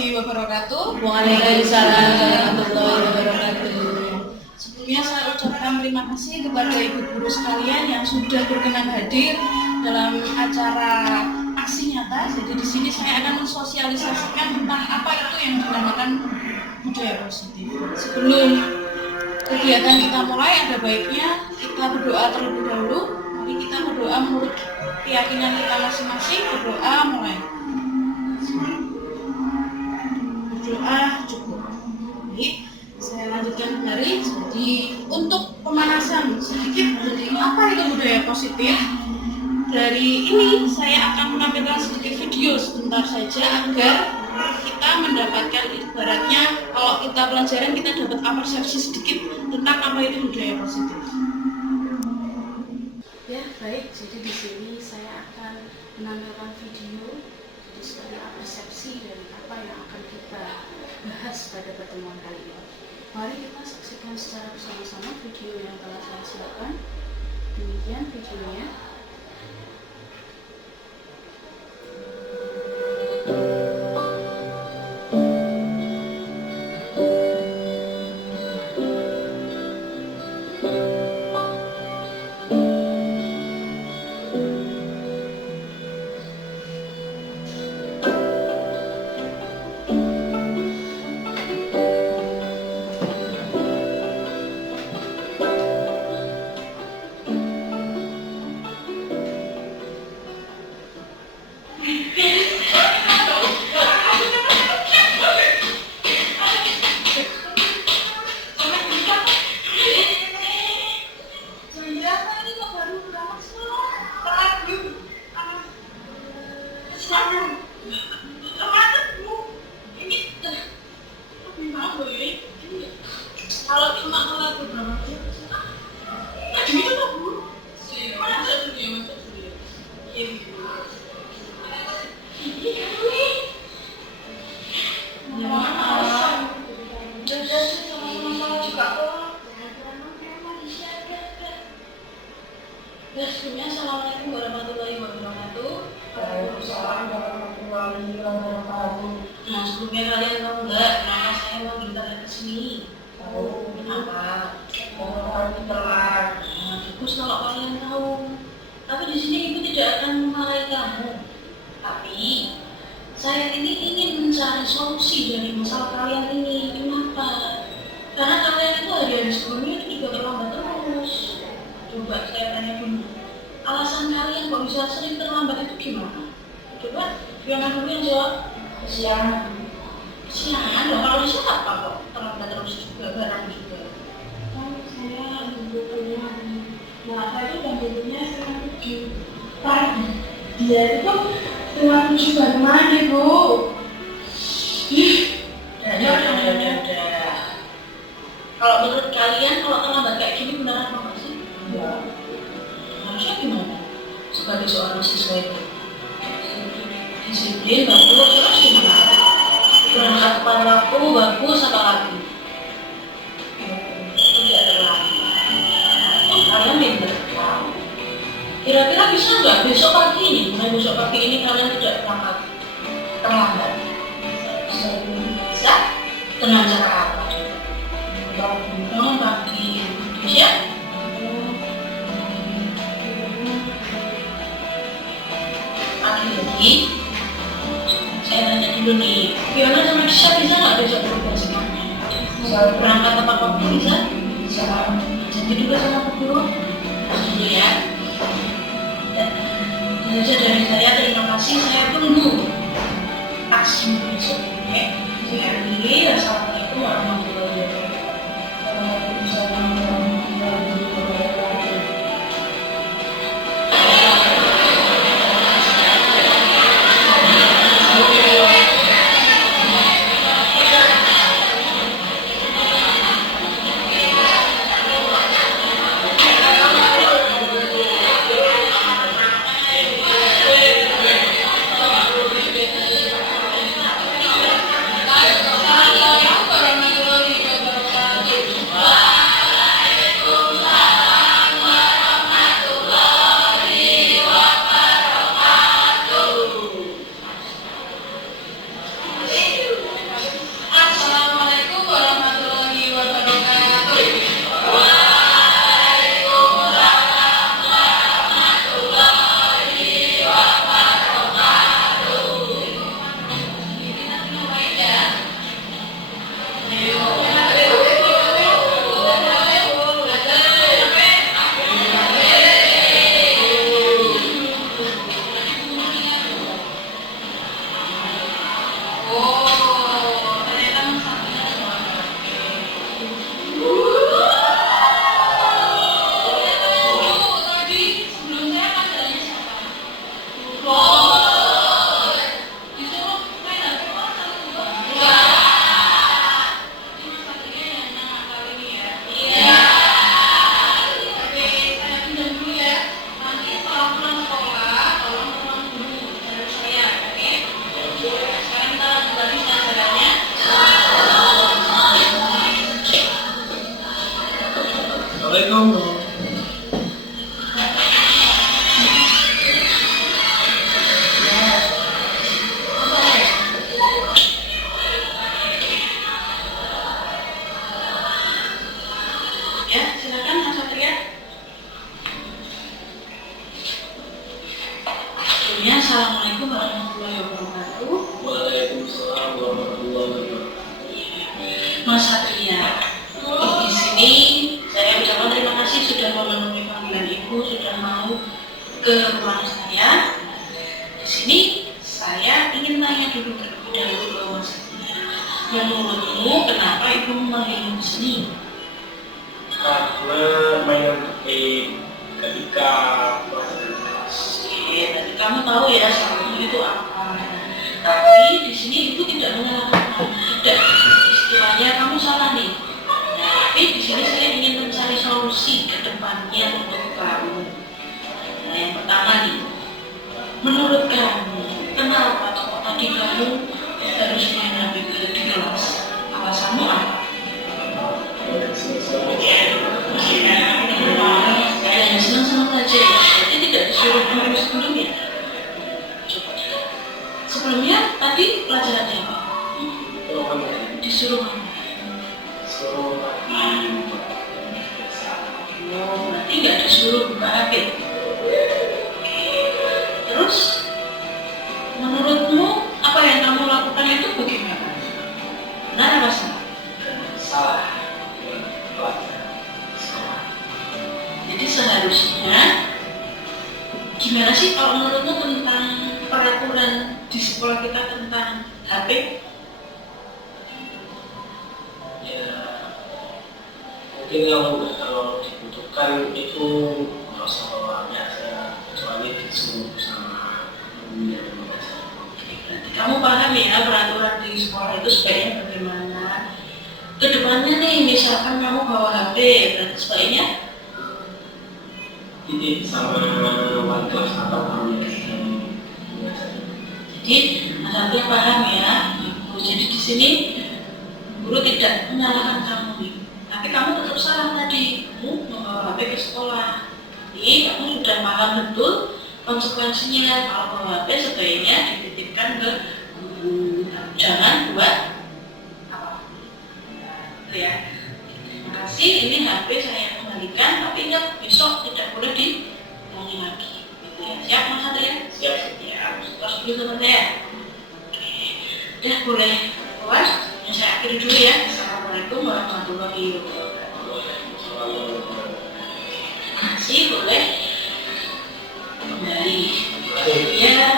warahmatullahi wabarakatuh. Waalaikumsalam warahmatullahi wabarakatuh. Sebelumnya saya ucapkan terima kasih kepada ibu guru sekalian yang sudah berkenan hadir dalam acara aksi nyata. Jadi di sini saya akan mensosialisasikan tentang apa itu yang dinamakan budaya positif. Sebelum kegiatan kita mulai, ada baiknya kita berdoa terlebih dahulu. Mari kita berdoa menurut keyakinan kita masing-masing. Berdoa mulai. Berdoa cukup. Baik, saya lanjutkan kembali. Jadi untuk pemanasan sedikit, jadi apa itu budaya positif? Dari ini saya akan menampilkan sedikit video sebentar saja agar kita mendapatkan, ibaratnya kalau kita pelajaran kita dapat persepsi sedikit tentang apa itu budaya positif. Ya, baik. Jadi di sini saya akan menampilkan video jadi seperti persepsi dari apa yang akan kita bahas pada pertemuan kali ini. Mari kita saksikan secara bersama-sama video yang telah saya siapkan. Demikian videonya. Sebelumnya, Assalamualaikum warahmatullahi wabarakatuh. Waalaikumsalam warahmatullahi wabarakatuh. Nah, sebelumnya kalian tahu nggak kenapa saya manggil kalian ke sini? Tahu? Kenapa? Orang telat. Nah, bagus kalau kalian tahu. Tapi di sini ibu tidak akan memarahi kamu. Tapi saya ini ingin mencari solusi dari masalah kalian ini. Kenapa? Karena kalian itu hari-hari sebelumnya itu juga terlambat terus. Coba saya tanya dulu. Alasan kalian kok bisa sering terlambat itu gimana? Coba yang dulu yang jawab. Siang. Siangan loh, kalau di apa kok terlambat terus juga, barang juga. Kan saya duduknya di belakang itu dan duduknya setengah 7 pagi. Dia itu setengah 7 baru mandi, Bu. Udah. Kalau menurut kalian, kalau terlambat kayak gini beneran apa nggak sih? Ya. Harusnya gimana? Sebagai seorang siswa itu disiplin, bagus, terus gimana? Berangkat tepat waktu, bagus apa lagi? Tidak terlambat. Kalian pinter. Kira-kira bisa nggak besok pagi ini? Mulai besok pagi ini kalian tidak terlambat? Bisa? Dengan cara apa? Bangun pagi. Siap? Pagi lagi. Saya tanya dulu nih, Fiona sama Kisha bisa nggak besok berubah semuanya? Berangkat tepat waktu bisa? Bisa. Jadi dulu sama Bu Guru. Dulu ya. Dan itu dari saya, terima kasih. Saya tunggu aksi besok. Assalamualaikum warahmatullahi wabarakatuh. Waalaikumsalam warahmatullahi wabarakatuh. Assalamualaikum warahmatullahi Satria. Di sini saya ucapkan terima kasih sudah memenuhi panggilan Ibu, sudah mau ke rumah saya. Di sini saya ingin tanya dulu terlebih dahulu bahwasanya, menurutmu kenapa Ibu memilih di sini? Karena main ketika kelas. Tadi kamu tahu ya sama itu apa. Tapi di sini Ibu tidak menyalahkan kamu, tidak. Istilahnya kamu salah nih. Nah, tapi di sini saya ingin mencari solusi ke depannya untuk kamu. Nah, yang pertama nih, menurut kamu kenapa kok tadi kamu harus main HP di kelas? Alasanmu apa? Kayaknya senang-senang aja ya, jadi tidak disuruh guru sebelumnya. Coba. Sebelumnya tadi pelajarannya apa? Disuruh mana? Oh, berarti nggak disuruh buka HP. Terus, menurutmu apa yang kamu lakukan itu bagaimana? Benar apa salah? Salah. Jadi seharusnya gimana sih kalau menurutmu tentang peraturan di sekolah kita tentang HP? Ya, mungkin kalau dibutuhkan itu nggak usah bawa biasa, kecuali disuruh sama gurunya. Berarti kamu paham ya peraturan di sekolah itu sebaiknya bagaimana? Kedepannya nih, misalkan kamu bawa HP, berarti sebaiknya Jadi sama wali kelas atau gurunya. jadi asalnya paham ya. Jadi di sini guru tidak menyalahkan kamu nih, tapi kamu tetap salah tadi, kamu membawa HP ke sekolah. Jadi kamu sudah paham betul konsekuensinya. Kalau bawa HP sebaiknya dititipkan ke guru, jangan buat apa. Itu ya. Terima kasih, ini HP saya kembalikan, tapi ingat besok tidak boleh diulangi lagi. Gitu ya. Siap Mas Adrian? Siap. Ya, terus dulu teman ya. Oke, udah boleh keluar. Saya akhiri dulu ya. Assalamualaikum warahmatullahi wabarakatuh. Masih boleh kembali. Ya.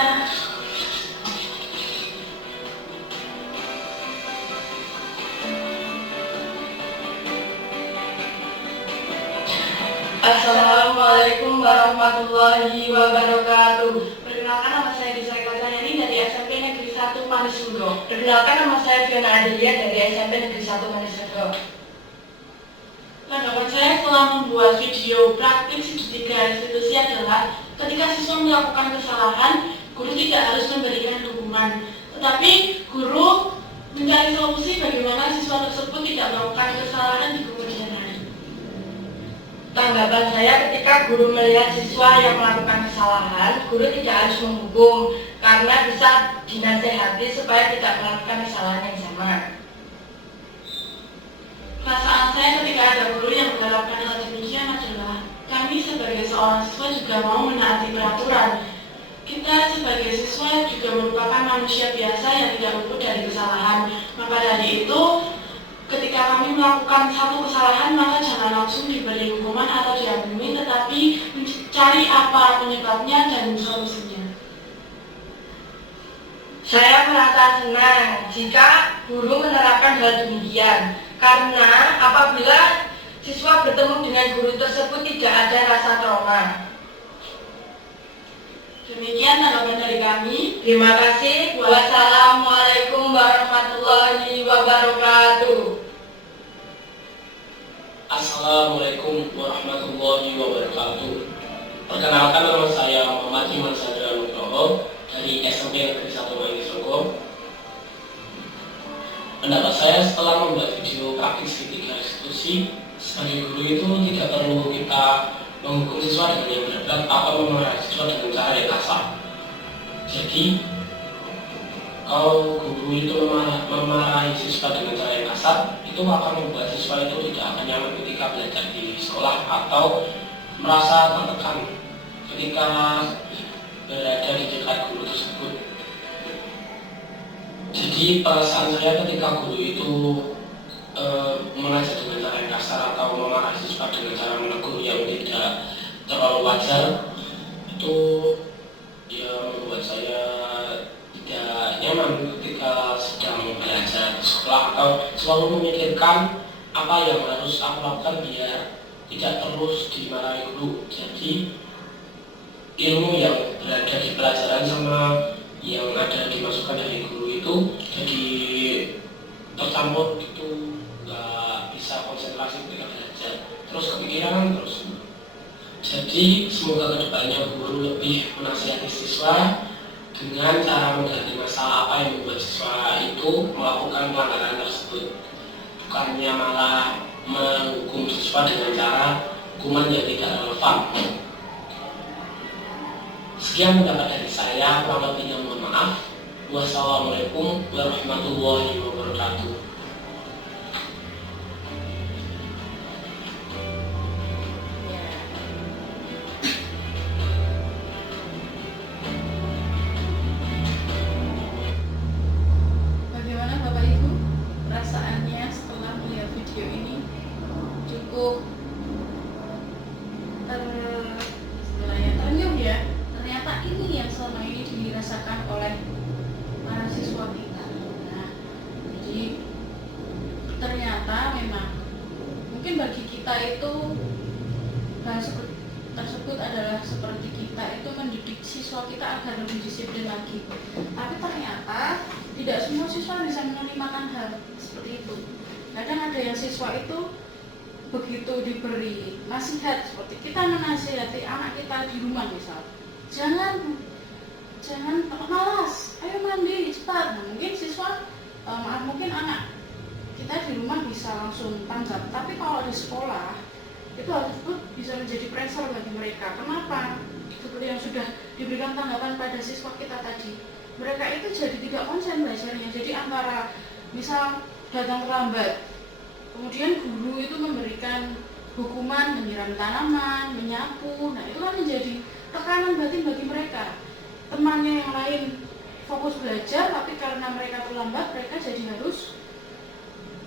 Assalamualaikum warahmatullahi wabarakatuh. Perkenalkan, nama saya Disa Kacayani dari SMP Negeri 1 Manisrego. Perkenalkan, nama saya Fiona Adelia dari SMP Negeri 1 Manisrego. Tanggapan saya setelah membuat video praktik segitiga institusi adalah ketika siswa melakukan kesalahan, guru tidak harus memberikan hukuman, tetapi guru mencari solusi bagaimana siswa tersebut tidak melakukan kesalahan di kemudian hari. Tanggapan saya, ketika guru melihat siswa yang melakukan kesalahan, guru tidak harus menghukum karena bisa dinasehati supaya tidak melakukan kesalahan yang sama. Perasaan saya ketika ada guru yang berharapkan hal demikian adalah kami sebagai seorang siswa juga mau menaati peraturan. Kita sebagai siswa juga merupakan manusia biasa yang tidak luput dari kesalahan. Maka dari itu, ketika kami melakukan satu kesalahan, maka jangan langsung diberi hukuman atau diampuni, tetapi mencari apa penyebabnya dan solusinya. Saya merasa senang jika guru menerapkan hal demikian, karena apabila siswa bertemu dengan guru tersebut tidak ada rasa trauma. Demikian tanggapan dari kami. Terima kasih. Wassalamualaikum warahmatullahi wabarakatuh. Assalamualaikum warahmatullahi wabarakatuh. Perkenalkan, nama saya Muhammad Iman Sadra Nugroho dari SMP Negeri 1 Manisrego. Pendapat saya, setelah membuat video praktik segitiga institusi, sebagai guru itu tidak perlu kita menghukum siswa dengan yang berat atau memarahi siswa dengan cara yang kasar. Jadi, kalau guru itu memarahi siswa dengan cara yang kasar, itu akan membuat siswa itu tidak akan nyaman ketika belajar di sekolah atau merasa tertekan ketika berada di dekat guru tersebut. Jadi perasaan saya ketika guru itu mengajar dengan cara yang kasar atau memarahi siswa dengan cara menegur yang tidak terlalu wajar, itu ya membuat saya tidak nyaman ketika sedang belajar di sekolah, atau selalu memikirkan apa yang harus aku lakukan biar tidak terus dimarahi guru. Jadi ilmu yang berada di pelajaran sama yang ada dimasukkan dari guru itu jadi tercampur, itu nggak bisa konsentrasi ketika belajar, terus kepikiran terus. Jadi semoga kedepannya guru lebih menasihati siswa dengan cara menggali masalah apa yang membuat siswa itu melakukan pelanggaran tersebut, bukannya malah menghukum siswa dengan cara hukuman yang tidak relevan. Sekian pendapat dari saya, kurang lebihnya mohon maaf. Wassalamualaikum warahmatullahi wabarakatuh. Bagaimana Bapak Ibu perasaannya setelah melihat video ini? Cukup terenyuh ya. Ternyata ini yang selama ini dirasakan oleh para siswa kita. Nah, jadi ternyata memang mungkin bagi kita itu hal tersebut adalah seperti kita itu mendidik siswa kita agar lebih disiplin lagi. Tapi ternyata tidak semua siswa bisa menerimakan hal seperti itu. Kadang ada yang siswa itu begitu diberi nasihat, seperti kita menasihati anak kita di rumah misal, jangan malas, ayo mandi cepat. Nah, mungkin siswa mungkin anak kita di rumah bisa langsung tanggap, tapi kalau di sekolah itu hal tersebut bisa menjadi pressure bagi mereka. Kenapa? Seperti yang sudah diberikan tanggapan pada siswa kita tadi, mereka itu jadi tidak konsen belajarnya. Jadi antara misal datang terlambat, kemudian guru itu memberikan hukuman menyiram tanaman, menyapu, nah itu kan menjadi tekanan batin bagi mereka. Temannya yang lain fokus belajar, tapi karena mereka terlambat, mereka jadi harus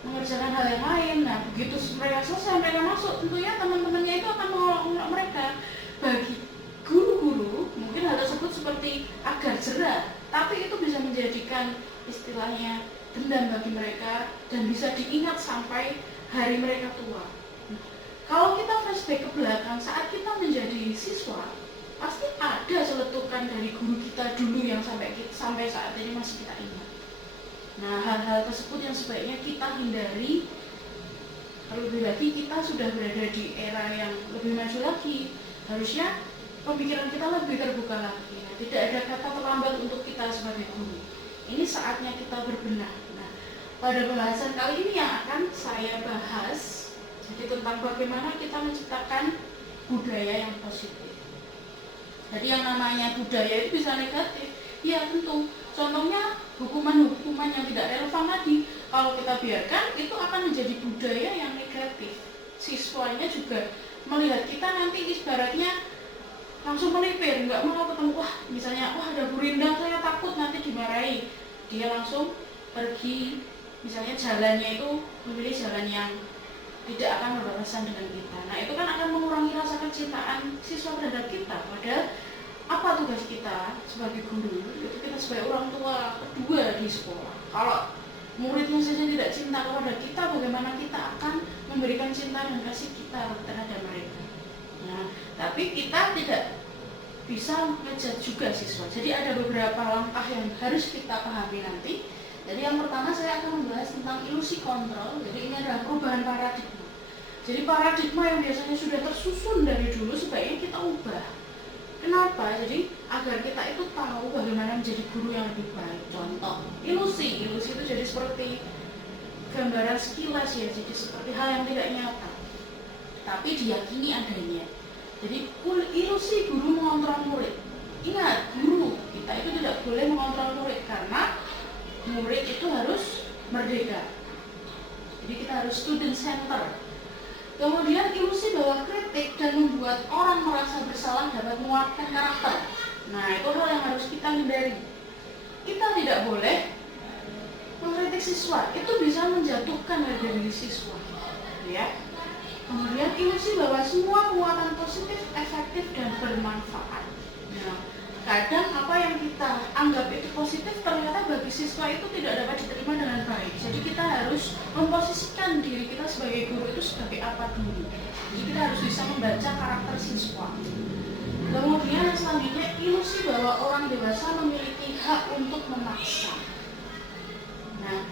mengerjakan hal yang lain. Nah, begitu mereka selesai, mereka masuk, tentunya teman-temannya itu akan mengolok-olok mereka. Bagi guru-guru, mungkin hal tersebut seperti agar jerah, tapi itu bisa menjadikan istilahnya dendam bagi mereka dan bisa diingat sampai hari mereka tua. Kalau kita flashback ke belakang saat kita menjadi siswa, pasti ada celetukan dari guru kita dulu yang sampai saat ini masih kita ingat. Nah, hal-hal tersebut yang sebaiknya kita hindari. Terlebih lagi kita sudah berada di era yang lebih maju lagi. Harusnya pemikiran kita lebih terbuka lagi. Nah, tidak ada kata terlambat untuk kita sebagai guru. Ini saatnya kita berbenah. Nah, pada pembahasan kali ini yang akan saya bahas, jadi tentang bagaimana kita menciptakan budaya yang positif. Jadi yang namanya budaya itu bisa negatif. Ya tentu. Contohnya hukuman-hukuman yang tidak relevan tadi, kalau kita biarkan itu akan menjadi budaya yang negatif. Siswanya juga melihat kita nanti ibaratnya langsung melipir, nggak mau ketemu, misalnya ada gurindang, saya takut nanti dimarahi. Dia langsung pergi, misalnya jalannya itu memilih jalan yang tidak akan berbatasan dengan kita. Nah, itu kan akan mengurangi rasa kecintaan siswa terhadap kita. Padahal apa tugas kita sebagai guru? Itu kita sebagai orang tua kedua di sekolah. Kalau muridnya saja tidak cinta kepada kita, bagaimana kita akan memberikan cinta dan kasih kita terhadap mereka? Nah, tapi kita tidak bisa ngejat juga siswa. Jadi ada beberapa langkah yang harus kita pahami nanti. Jadi yang pertama saya akan membahas tentang ilusi kontrol. Jadi ini adalah perubahan paradigma. Jadi paradigma yang biasanya sudah tersusun dari dulu sebaiknya kita ubah. Kenapa? Jadi agar kita itu tahu bagaimana menjadi guru yang lebih baik. Contoh, ilusi itu jadi seperti gambaran sekilas ya, jadi seperti hal yang tidak nyata, tapi diyakini adanya. Jadi ilusi guru mengontrol murid. Ingat, guru kita itu tidak boleh mengontrol murid karena murid itu harus merdeka. Jadi kita harus student center. Kemudian ilusi bahwa kritik dan membuat orang merasa bersalah dapat menguatkan karakter. Nah, itu hal yang harus kita hindari. Kita tidak boleh Mengkritik siswa itu bisa menjatuhkan harga diri siswa, ya. Kemudian ilusi bahwa semua muatan positif, efektif dan bermanfaat. Nah, kadang apa yang kita anggap itu positif ternyata bagi siswa itu tidak dapat diterima dengan baik. Jadi kita harus memposisikan diri kita sebagai guru itu sebagai apa dulu. Jadi kita harus bisa membaca karakter siswa. Kemudian yang selanjutnya, ilusi bahwa orang dewasa memiliki hak untuk memaksa. Nah,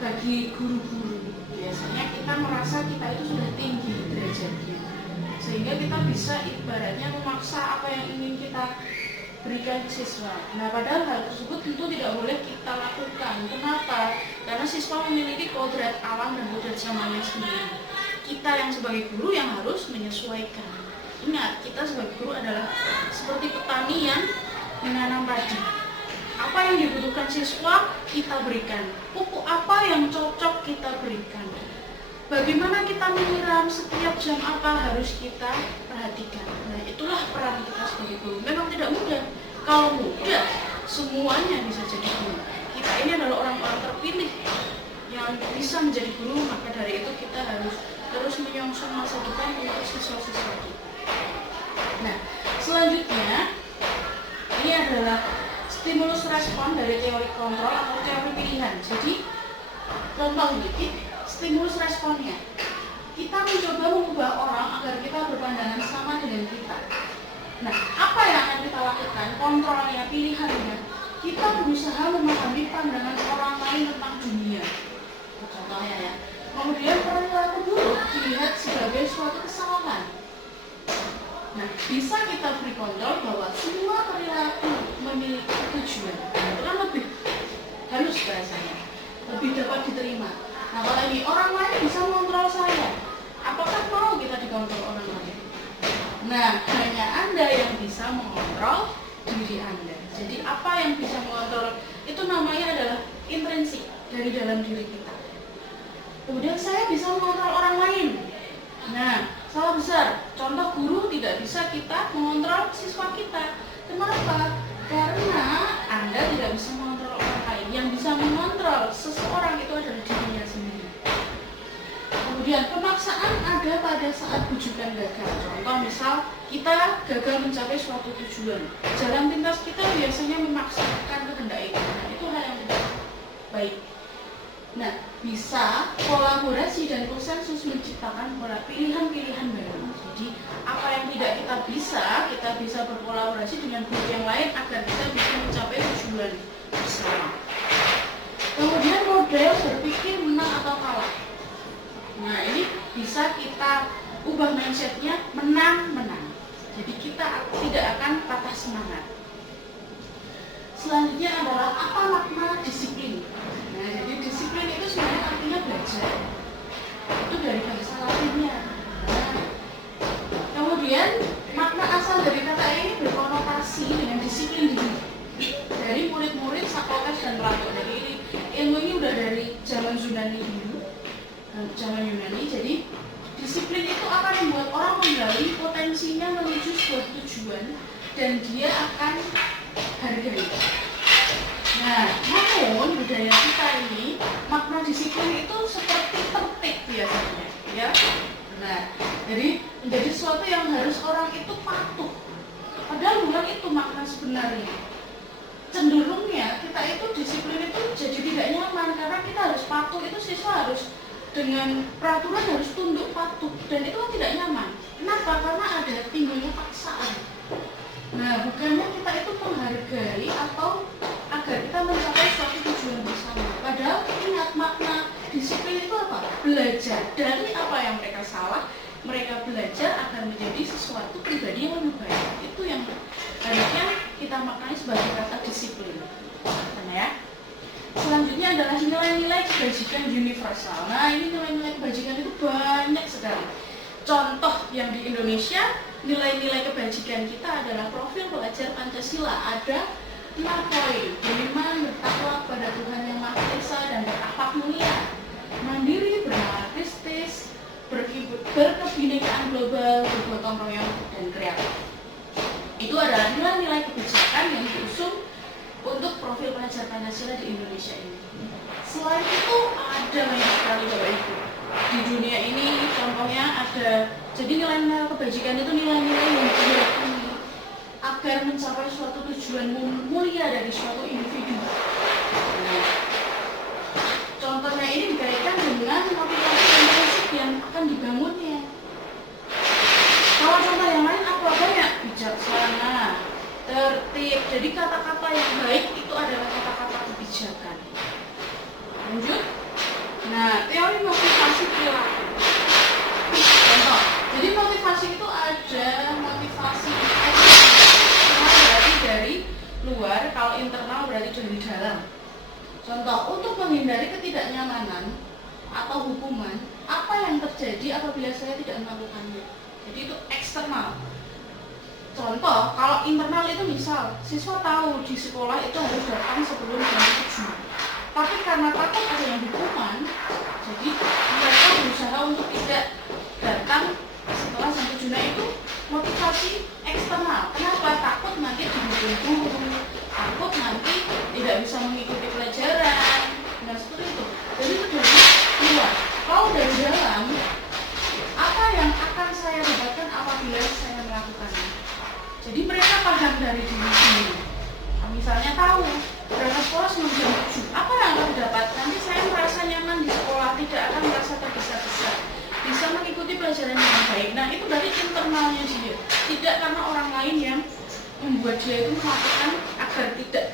bagi guru-guru biasanya kita merasa kita itu sudah tinggi derajatnya, sehingga kita bisa ibaratnya memaksa apa yang ingin kita berikan ke siswa. Nah, padahal hal tersebut tentu tidak boleh kita lakukan. Kenapa? Karena siswa memiliki kodrat alam dan kodrat zamannya sendiri. Kita yang sebagai guru yang harus menyesuaikan. Ingat, kita sebagai guru adalah seperti petani yang menanam padi. Apa yang dibutuhkan siswa kita berikan. Pupuk apa yang cocok kita berikan. Bagaimana kita menyiram, setiap jam apa harus kita perhatikan. Nah, itulah peran kita sebagai guru. Memang tidak mudah. Kalau mudah, semuanya bisa jadi guru. Kita ini adalah orang-orang terpilih yang bisa menjadi guru, maka dari itu kita harus terus menyongsong masa depan untuk siswa-siswa kita. Nah, selanjutnya ini adalah stimulus respon dari teori kontrol atau teori pilihan. Jadi, contoh ini, stimulus responnya. Kita mencoba mengubah orang agar kita berpandangan sama dengan kita. Nah, apa yang akan kita lakukan? Kontrolnya, pilihannya. Kita berusaha memahami pandangan orang lain tentang dunia. Contohnya ya. Kemudian perilaku buruk dilihat sebagai suatu kesalahan. Nah, bisa kita beri kontrol bahwa semua perilaku memiliki tujuan. Itu kan lebih halus bahasanya, lebih dapat diterima. Nah, kalau ini orang lain bisa mengontrol saya, apakah mau kita dikontrol orang lain? Nah, hanya Anda yang bisa mengontrol diri Anda. Jadi apa yang bisa mengontrol itu namanya adalah intrinsik dari dalam diri kita. Kemudian saya bisa mengontrol orang lain. Nah, salah besar. Contoh, guru tidak bisa kita mengontrol siswa kita. Kenapa? Karena Anda tidak bisa mengontrol orang lain. Yang bisa mengontrol seseorang itu adalah dirinya sendiri. Kemudian pemaksaan ada pada saat bujukan gagal. Contoh misal kita gagal mencapai suatu tujuan. Jalan pintas kita biasanya memaksakan kehendak itu. Nah, itu hal yang tidak baik. Nah, bisa kolaborasi dan konsensus menciptakan pola pilihan-pilihan baru. Jadi, apa yang tidak kita bisa berkolaborasi dengan guru yang lain agar kita bisa mencapai tujuan bersama. Kemudian model berpikir menang atau kalah. Nah, ini bisa kita ubah mindsetnya menang-menang. Jadi kita tidak akan patah semangat. Selanjutnya adalah apa makna disiplin. Nah, jadi disiplin itu sebenarnya artinya belajar. Itu dari bahasa Latinnya. Nah, kemudian makna asal dari kata ini berkonotasi dengan disiplin diri. Dari murid-murid Sokrates dan Plato. Jadi ini ilmu ini udah dari zaman Yunani dulu. Zaman Yunani. Jadi disiplin itu akan membuat orang menggali potensinya menuju sebuah tujuan dan dia akan hargai. Nah, namun budaya kita ini makna disiplin itu seperti tertib biasanya, ya. Nah, jadi menjadi sesuatu yang harus orang itu patuh. Padahal bukan itu makna sebenarnya. Cenderungnya kita itu disiplin itu jadi tidak nyaman karena kita harus patuh, itu siswa harus dengan peraturan harus tunduk patuh dan itu kan tidak nyaman. Kenapa? Karena ada timbulnya paksaan. Nah, bukannya kita itu menghargai atau agar kita mencapai suatu tujuan bersama. Padahal ingat makna disiplin itu apa? Belajar dari apa yang mereka salah, mereka belajar agar menjadi sesuatu pribadi yang lebih baik. Itu yang harusnya kita maknai sebagai kata disiplin. Nah, ya. Selanjutnya adalah nilai-nilai kebajikan universal. Nah, ini nilai-nilai kebajikan itu banyak sekali. Contoh yang di Indonesia, nilai-nilai kebajikan kita adalah profil pelajar Pancasila. Ada 5 poin. Beriman, bertakwa kepada Tuhan Yang Maha Esa dan berakhlak mulia, mandiri, bernama Kristus, berkebinekaan global, bergotong royong dan kreatif. Itu adalah nilai-nilai kebijakan yang diusung untuk profil pelajar Pancasila di Indonesia ini. Selain itu ada banyak sekali Bapak Ibu. Di dunia ini contohnya ada, jadi nilai-nilai kebajikan itu nilai-nilai yang diyakini agar mencapai suatu tujuan mulia dari suatu individu. Nah, contohnya ini dikaitkan dengan motivasi dan prinsip yang akan dibangunnya. Kalau contoh yang lain apa? Banyak. Bijaksana, tertib. Jadi kata-kata yang baik itu adalah kata-kata kebijakan. Lanjut. Nah, teori motivasi perilaku. Contoh, jadi motivasi itu ada motivasi eksternal berarti dari luar, kalau internal berarti dari dalam. Contoh, untuk menghindari ketidaknyamanan atau hukuman, apa yang terjadi apabila saya tidak melakukannya? Jadi itu eksternal. Contoh, kalau internal itu misal, siswa tahu di sekolah itu harus datang sebelum jam 7. Tapi karena takut ada yang hukuman, jadi mereka berusaha untuk tidak datang setelah jam 7. Nah itu motivasi eksternal. Kenapa? Takut nanti dihukum guru, takut nanti tidak bisa mengikuti pelajaran. Nah seperti itu. Jadi itu dari luar. Kalau dari dalam, apa yang akan saya dapatkan apabila saya melakukannya? Jadi mereka paham dari diri sendiri. Misalnya tahu berangkat sekolah sebelum jam 7, apa yang akan didapat? Nanti saya merasa nyaman di sekolah, tidak akan merasa tergesa-gesa, bisa mengikuti pelajaran yang baik. Nah itu berarti internalnya dia, tidak karena orang lain yang membuat dia itu melakukan agar tidak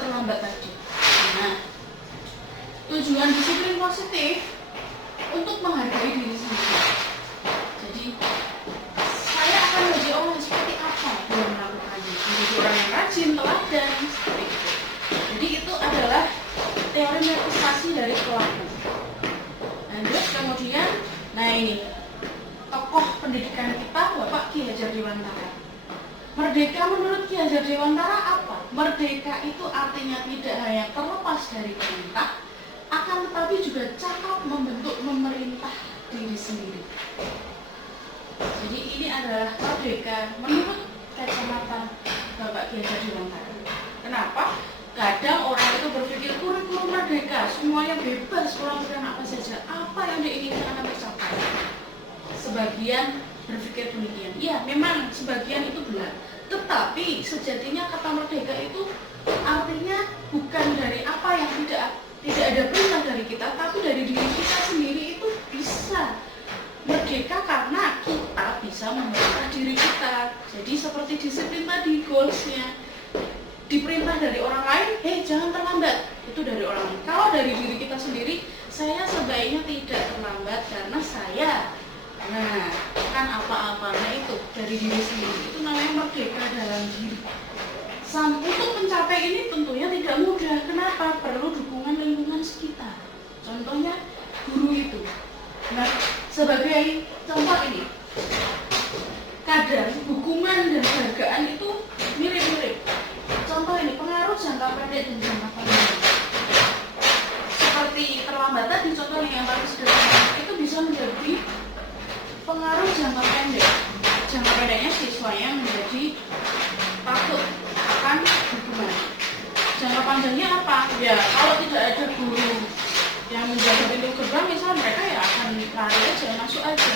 terlambat tadi. Nah, tujuan disiplin positif untuk menghargai diri sendiri. Jadi saya akan menjadi orang seperti apa dalam melakukannya, menjadi orang yang rajin, teladan, seperti itu. Jadi itu adalah teori motivasi dari pelaku. Lanjut kemudian, nah ini tokoh pendidikan kita Bapak Ki Hajar Dewantara. Merdeka menurut Ki Hajar Dewantara apa? Merdeka itu artinya tidak hanya terlepas dari perintah, akan tetapi juga cakap membentuk memerintah diri sendiri. Jadi ini adalah merdeka menurut kacamata Bapak Ki Hajar Dewantara. Kenapa? Kadang orang itu berpikir kurikulum merdeka, semuanya bebas, melakukan apa saja, apa yang diinginkan akan tercapai. Sebagian berpikir demikian. Ya, memang sebagian itu benar. Tetapi sejatinya kata merdeka itu artinya bukan dari apa yang tidak ada perintah dari kita, tapi dari diri kita sendiri itu bisa merdeka karena kita bisa memerintah diri kita. Jadi seperti disiplin tadi, goalsnya diperintah dari orang lain, jangan terlambat, itu dari orang lain. Kalau dari diri kita sendiri, saya sebaiknya tidak terlambat karena saya, nah kan apa-apanya itu dari diri sendiri, itu namanya merdeka dalam diri. Untuk mencapai ini tentunya tidak mudah. Kenapa? Perlu dukungan lingkungan sekitar. Contohnya guru itu. Nah, sebagai contoh ini, kadang hukuman dan penghargaan itu mirip-mirip. Contoh ini, pengaruh jangka pendek dan jangka panjang. Seperti terlambat tadi, contohnya yang paling sederhana, itu bisa menjadi pengaruh jangka pendek. Jangka pendeknya siswanya menjadi takut akan hukuman. Jangka panjangnya apa? Ya, kalau tidak ada guru yang menjaga pintu gerbang, misalnya mereka ya akan lari aja, masuk aja.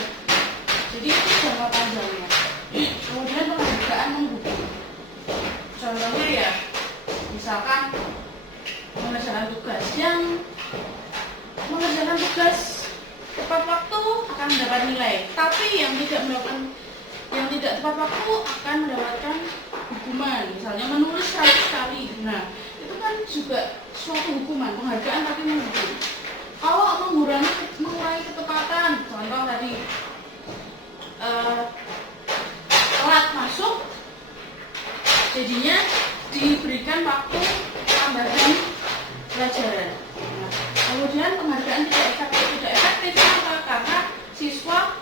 Jadi itu jangka panjangnya. Kemudian penghargaan menghukum. Contohnya ya, misalkan mengerjakan tugas yang mengerjakan tugas tepat waktu akan mendapat nilai, tapi yang tidak tepat waktu akan mendapatkan hukuman. Misalnya menulis 100 kali. Nah, itu kan juga suatu hukuman, penghargaan tapi menghukum. Kalau mengurangi ketepatan, contoh tadi telat masuk, jadinya diberikan waktu tambahan pelajaran. Nah, kemudian penghargaan tidak efektif apa? Karena siswa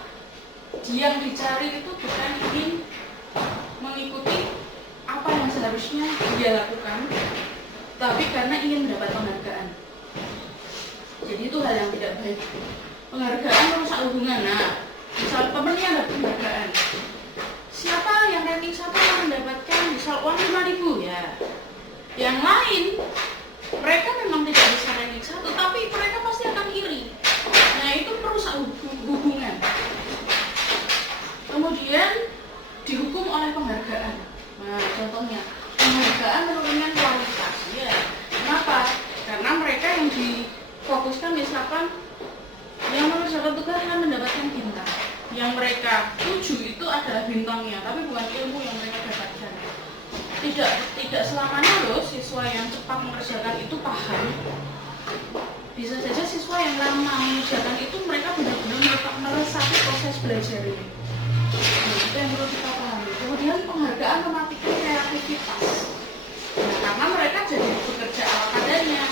yang dicari itu bukan ingin mengikuti apa yang seharusnya dia lakukan, tapi karena ingin mendapat penghargaan. Jadi itu hal yang tidak baik. Penghargaan merusak hubungan. Nah, misal pemenang dapat penghargaan, siapa yang ranking 1 yang mendapatkan misal uang 5.000 ya. Yang lain, mereka memang tidak bisa ranking 1, tapi mereka pasti akan iri. Nah, itu merusak hubungan. Kemudian dihukum oleh penghargaan. Nah, contohnya penghargaan menurunkan kualitas. Ya, kenapa? Karena mereka yang difokuskan misalkan yang mengerjakan tugas akan mendapatkan bintang. Yang mereka tuju itu adalah bintangnya, tapi bukan ilmu yang mereka dapatkan. Tidak selamanya loh siswa yang cepat mengerjakan itu paham. Bisa saja siswa yang lama mengerjakan itu mereka benar-benar meresapi proses belajar ini. Nah, itu yang perlu kita pahami. Kemudian penghargaan mematikan kreativitas. Nah, karena mereka jadi bekerja ala kadarnya.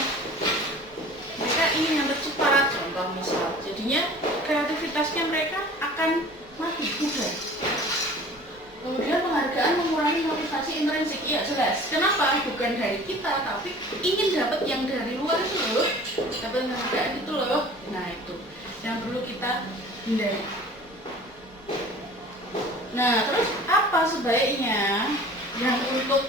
Mereka ingin yang tercepat, contoh misal. Jadinya kreativitasnya mereka akan mati, pudar. Kemudian penghargaan mengurangi motivasi intrinsik. Iya jelas. Kenapa? Bukan dari kita, tapi ingin dapat yang dari luar itu loh. Dapat penghargaan itu loh. Nah itu yang perlu kita hindari. Nah terus apa sebaiknya yang untuk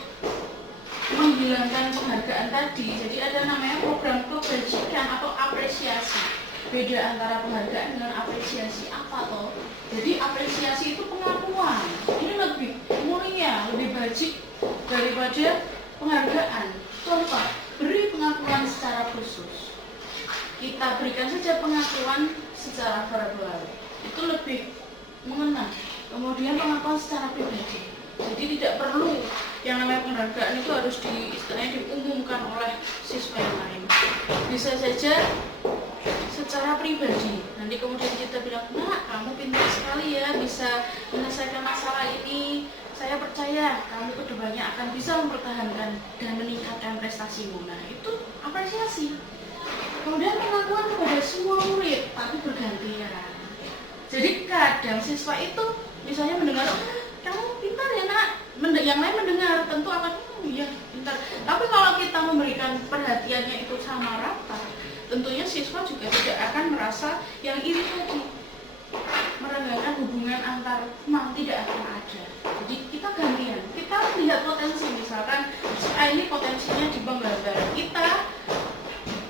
menghilangkan penghargaan tadi? Jadi ada namanya program kebajikan atau apresiasi. Beda antara penghargaan dengan apresiasi apa toh? Jadi apresiasi itu pengakuan. Ini lebih mulia, lebih bajik daripada penghargaan. Contoh, beri pengakuan secara khusus. Kita berikan saja pengakuan secara verbal. Itu lebih mengena. Kemudian pengakuan secara pribadi. Jadi tidak perlu yang namanya penghargaan itu harus diumumkan oleh siswa yang lain. Bisa saja secara pribadi. Nanti kemudian kita bilang, nah kamu pintar sekali ya bisa menyelesaikan masalah ini. Saya percaya kamu kedepannya akan bisa mempertahankan dan meningkatkan prestasimu. Nah itu apresiasi. Kemudian pengakuan kepada semua murid, tapi bergantian. Jadi kadang siswa itu misalnya mendengar, kamu pintar ya nak. Yang lain mendengar tentu akan, iya pintar. Tapi kalau kita memberikan perhatiannya itu sama rata, tentunya siswa juga tidak akan merasa yang iri tadi. Merenggangan hubungan antar teman tidak akan ada. Jadi kita gantian. Kita lihat potensi, misalkan ini potensinya di penggambar. Kita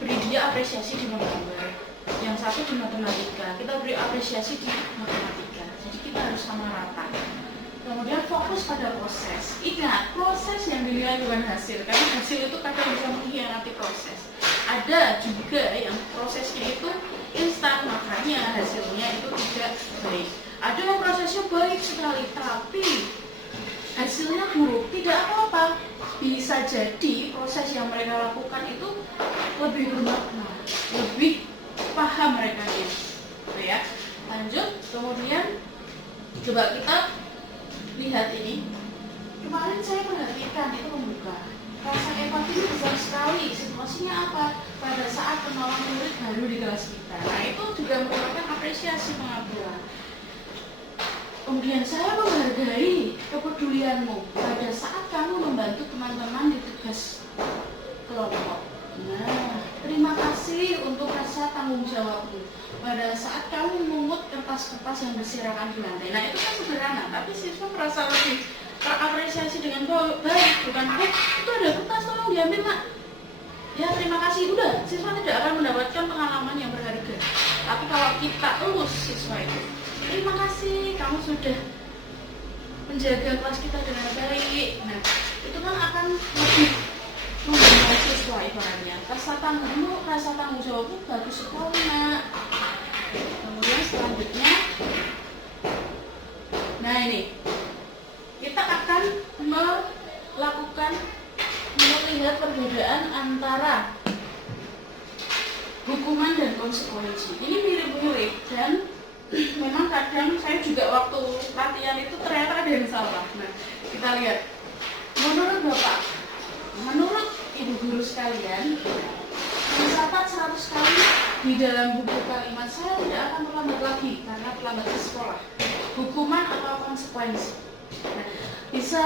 beri dia apresiasi di penggambar. Yang satu di matematika, kita beri apresiasi di matematika. Jadi kita harus sama rata. Kemudian fokus pada proses. Ingat, proses yang dinilai bukan hasil, karena hasil itu kadang bisa mengkhianati proses. Ada juga yang prosesnya itu instan, makanya hasilnya itu tidak baik. Ada yang prosesnya baik sekali, tapi hasilnya buruk, tidak apa-apa. Bisa jadi proses yang mereka lakukan itu lebih bermakna, lebih paham mereka ya. Lanjut, kemudian coba kita lihat ini. Kemarin saya perhatikan itu membuka. Rasa empati itu besar sekali. Situasinya apa? Pada saat menolong murid baru di kelas kita. Nah itu juga merupakan apresiasi pengakuan. Kemudian saya menghargai kepedulianmu pada saat kamu membantu teman-teman di tugas kelompok. Nah, terima kasih untuk rasa tanggung jawabmu pada saat kamu memungut kertas-kertas yang berserakan di lantai. Nah itu kan sederhana, tapi siswa merasa lebih terapresiasi dengan baik, bukan itu ada kertas tolong diambil nak. Ya terima kasih, udah siswa tidak akan mendapatkan pengalaman yang berharga. Tapi kalau kita urus siswa itu, terima kasih kamu sudah menjaga kelas kita dengan baik. Nah itu kan akan lebih membantu siswa ibaratnya. Rasa tanggung jawabmu bagus sekali nak. Kemudian selanjutnya, nah ini kita akan melihat perbedaan antara hukuman dan konsekuensi. Ini mirip-mirip dan memang kadang saya juga waktu latihan itu ternyata ada yang salah. Nah kita lihat, menurut Bapak, menurut Ibu guru sekalian, mencatat 100 kali di dalam buku kalimat saya tidak akan terlambat lagi karena terlambat ke sekolah. Hukuman atau konsekuensi? Nah, bisa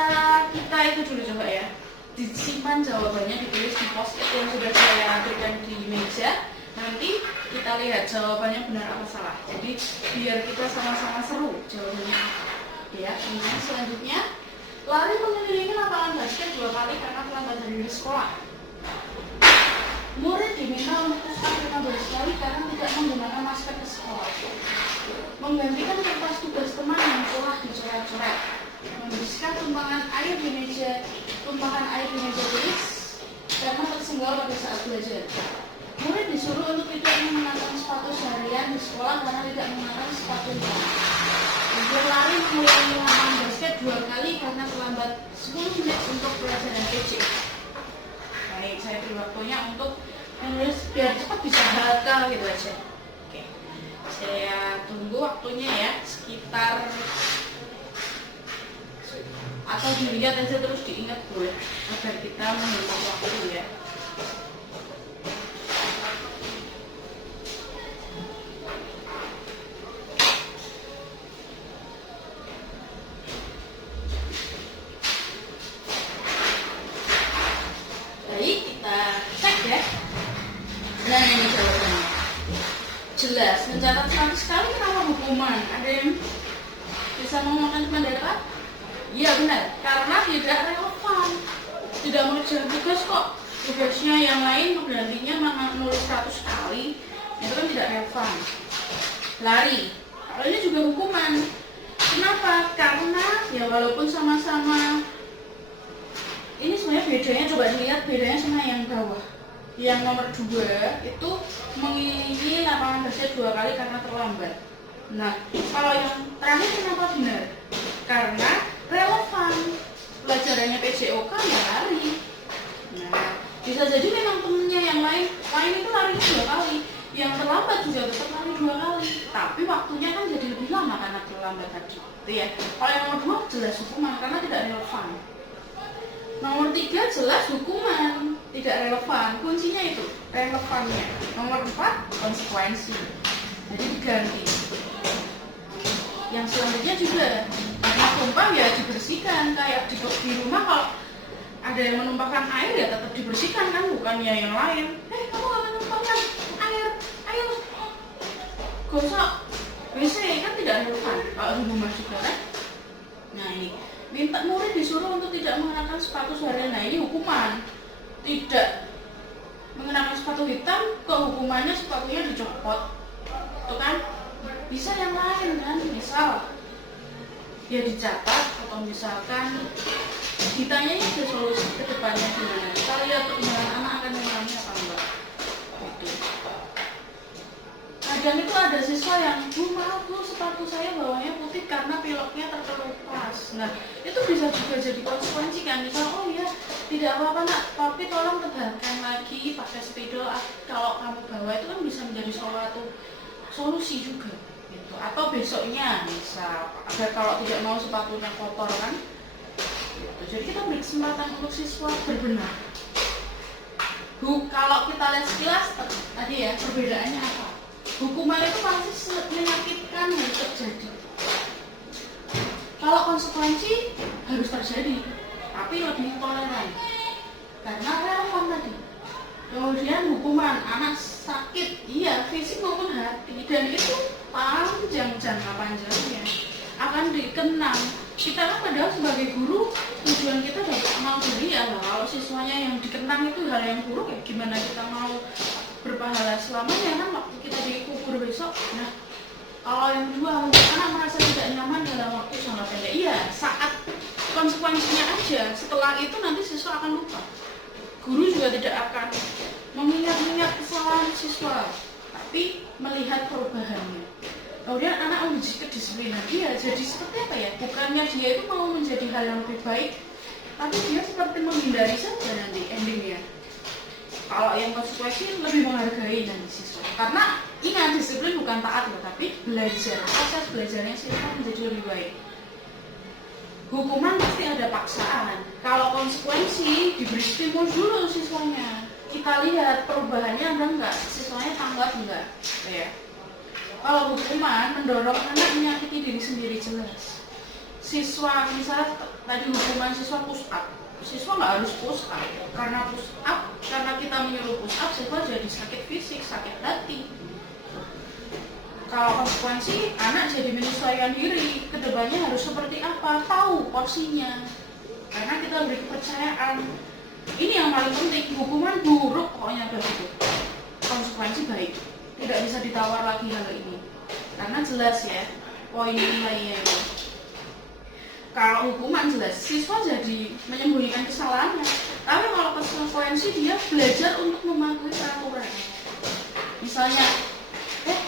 kita itu dulu coba ya. Disimpan jawabannya, ditulis di post-it yang sudah saya berikan di meja. Nanti kita lihat jawabannya benar apa salah. Jadi biar kita sama-sama seru jawabannya. Ya, kemudian selanjutnya Lari mengelilingi lapangan basket 2 kali karena terlambat dari sekolah. Murid diminta untuk push up 15 kali karena tidak menggunakan masker ke sekolah. Menggantikan kertas tugas teman yang telah dicoret-coret. Membersihkan tumpahan air di meja tulis karena tersenggol pada saat belajar. Murid disuruh untuk tidak mengenakan sepatu seharian di sekolah karena tidak mengenakan sepatu hitam. Berlari mengelilingi lapangan basket 2 kali karena terlambat 10 menit untuk pelajaran PC. Baik, saya beri waktunya untuk menulis biar cepat bisa hafal gitu aja. Oke, saya tunggu waktunya ya, sekitar atau dilihat aja terus diingat boleh agar kita menghemat waktu ya. Baik, kita cek ya. Nah, ini jawabannya. Jelas, mencatat 100 kali kenapa hukuman? Ada yang bisa menggunakan pendapat? Iya benar, karena tidak relevan. Tidak mengerjakan tugas kok. Tugasnya yang lain penggantinya menulis 100 kali. Itu kan tidak relevan. Lari, kalau ini juga hukuman. Kenapa? Karena ya walaupun sama-sama, ini sebenarnya bedanya, coba dilihat bedanya sama yang bawah. Yang nomor 2 itu mengelilingi lapangan basket 2 kali karena terlambat. Nah, kalau yang terakhir kenapa benar? Karena relevan. Pelajarannya PJOK ya lari. Nah, bisa jadi memang temennya yang lain itu larinya 2 kali. Yang terlambat juga tetap lari 2 kali. Tapi waktunya kan jadi lebih lama karena terlambat tadi. Itu ya. Kalau yang nomor 2 jelas hukuman karena tidak relevan. Nomor 3 jelas hukuman, tidak relevan. Kuncinya itu relevannya. Nomor 4 konsekuensi. Jadi diganti. Yang selanjutnya juga karena tumpah ya dibersihkan. Kayak di rumah kalau ada yang menumpahkan air ya tetap dibersihkan kan, bukannya yang lain. Kamu gak menumpahkan air, ayo gosok WC kan tidak relevan kalau di rumah juga kan. Nah ini minta murid disuruh untuk tidak mengenakan sepatu seharian. Nah ini hukuman. Tidak mengenakan sepatu hitam kok hukumannya sepatunya dicopot. Itu kan bisa yang lain kan, misal ya dicatat atau misalkan ditanya ini ada solusi ke depannya gimana. Kita lihat perkembangan anak akan mengalami apa enggak. Gitu. Kadang itu ada siswa yang maaf bu, sepatu saya bawahnya putih karena piloknya terkelupas. Nah itu bisa juga jadi konsekuensi kan. Misal oh ya tidak apa-apa nak, tapi tolong tebalkan lagi pakai spidol. Kalau kamu bawa itu kan bisa menjadi suatu solusi juga gitu. Atau besoknya misal agar kalau tidak mau sepatunya kotor kan gitu. Jadi kita beri kesempatan untuk siswa berbenah. Kalau kita lihat sekilas tadi ya perbedaannya apa? Hukuman itu pasti menyakitkan harus terjadi. Kalau konsekuensi harus terjadi, tapi lebih toleran karena relevan tadi. Kemudian hukuman anak sakit, iya fisik maupun hati, dan itu panjang jangka panjangnya akan dikenang. Kita kan padahal sebagai guru tujuan kita dapat amal jariah. Kalau siswanya yang dikenang itu hal yang buruk, ya gimana kita mau berpahala selamanya kan waktu kita dikubur besok. Nah kalau yang kedua anak merasa tidak nyaman dalam waktu sangat pendek, iya saat konsekuensinya aja. Setelah itu nanti siswa akan lupa. Guru juga tidak akan mengingat-ingat kesalahan siswa, tapi melihat perubahannya. Kemudian anak menguji kedisiplinan dia jadi seperti apa ya? Bukannya dia itu mau menjadi hal yang lebih baik, tapi dia seperti menghindari saja nanti endingnya. Kalau yang konsekuensi lebih menghargai nanti siswa. Karena ingat disiplin bukan taat loh, tapi belajar. Proses belajarnya siswa menjadi lebih baik. Hukuman pasti ada paksaan. Kalau konsekuensi diberi stimulus dulu siswanya. Kita lihat perubahannya ada enggak, siswanya tanggap enggak. Ya. Kalau hukuman mendorong anak menyakiti diri sendiri jelas. Siswa misalnya tadi hukuman siswa push up. Siswa nggak harus push up. Karena push up, karena kita menyuruh push up, siswa jadi sakit fisik, sakit hati. Kalau konsekuensi, anak jadi menyesuaikan diri, kedepannya harus seperti apa, tahu porsinya. karena kita beri kepercayaan. Ini yang paling penting, hukuman buruk pokoknya begitu, konsekuensi baik, tidak bisa ditawar lagi hal ini, karena jelas ya poin nilainya itu. Kalau hukuman jelas siswa jadi menyembunyikan kesalahannya, tapi kalau konsekuensi dia belajar untuk mematuhi peraturan. Misalnya,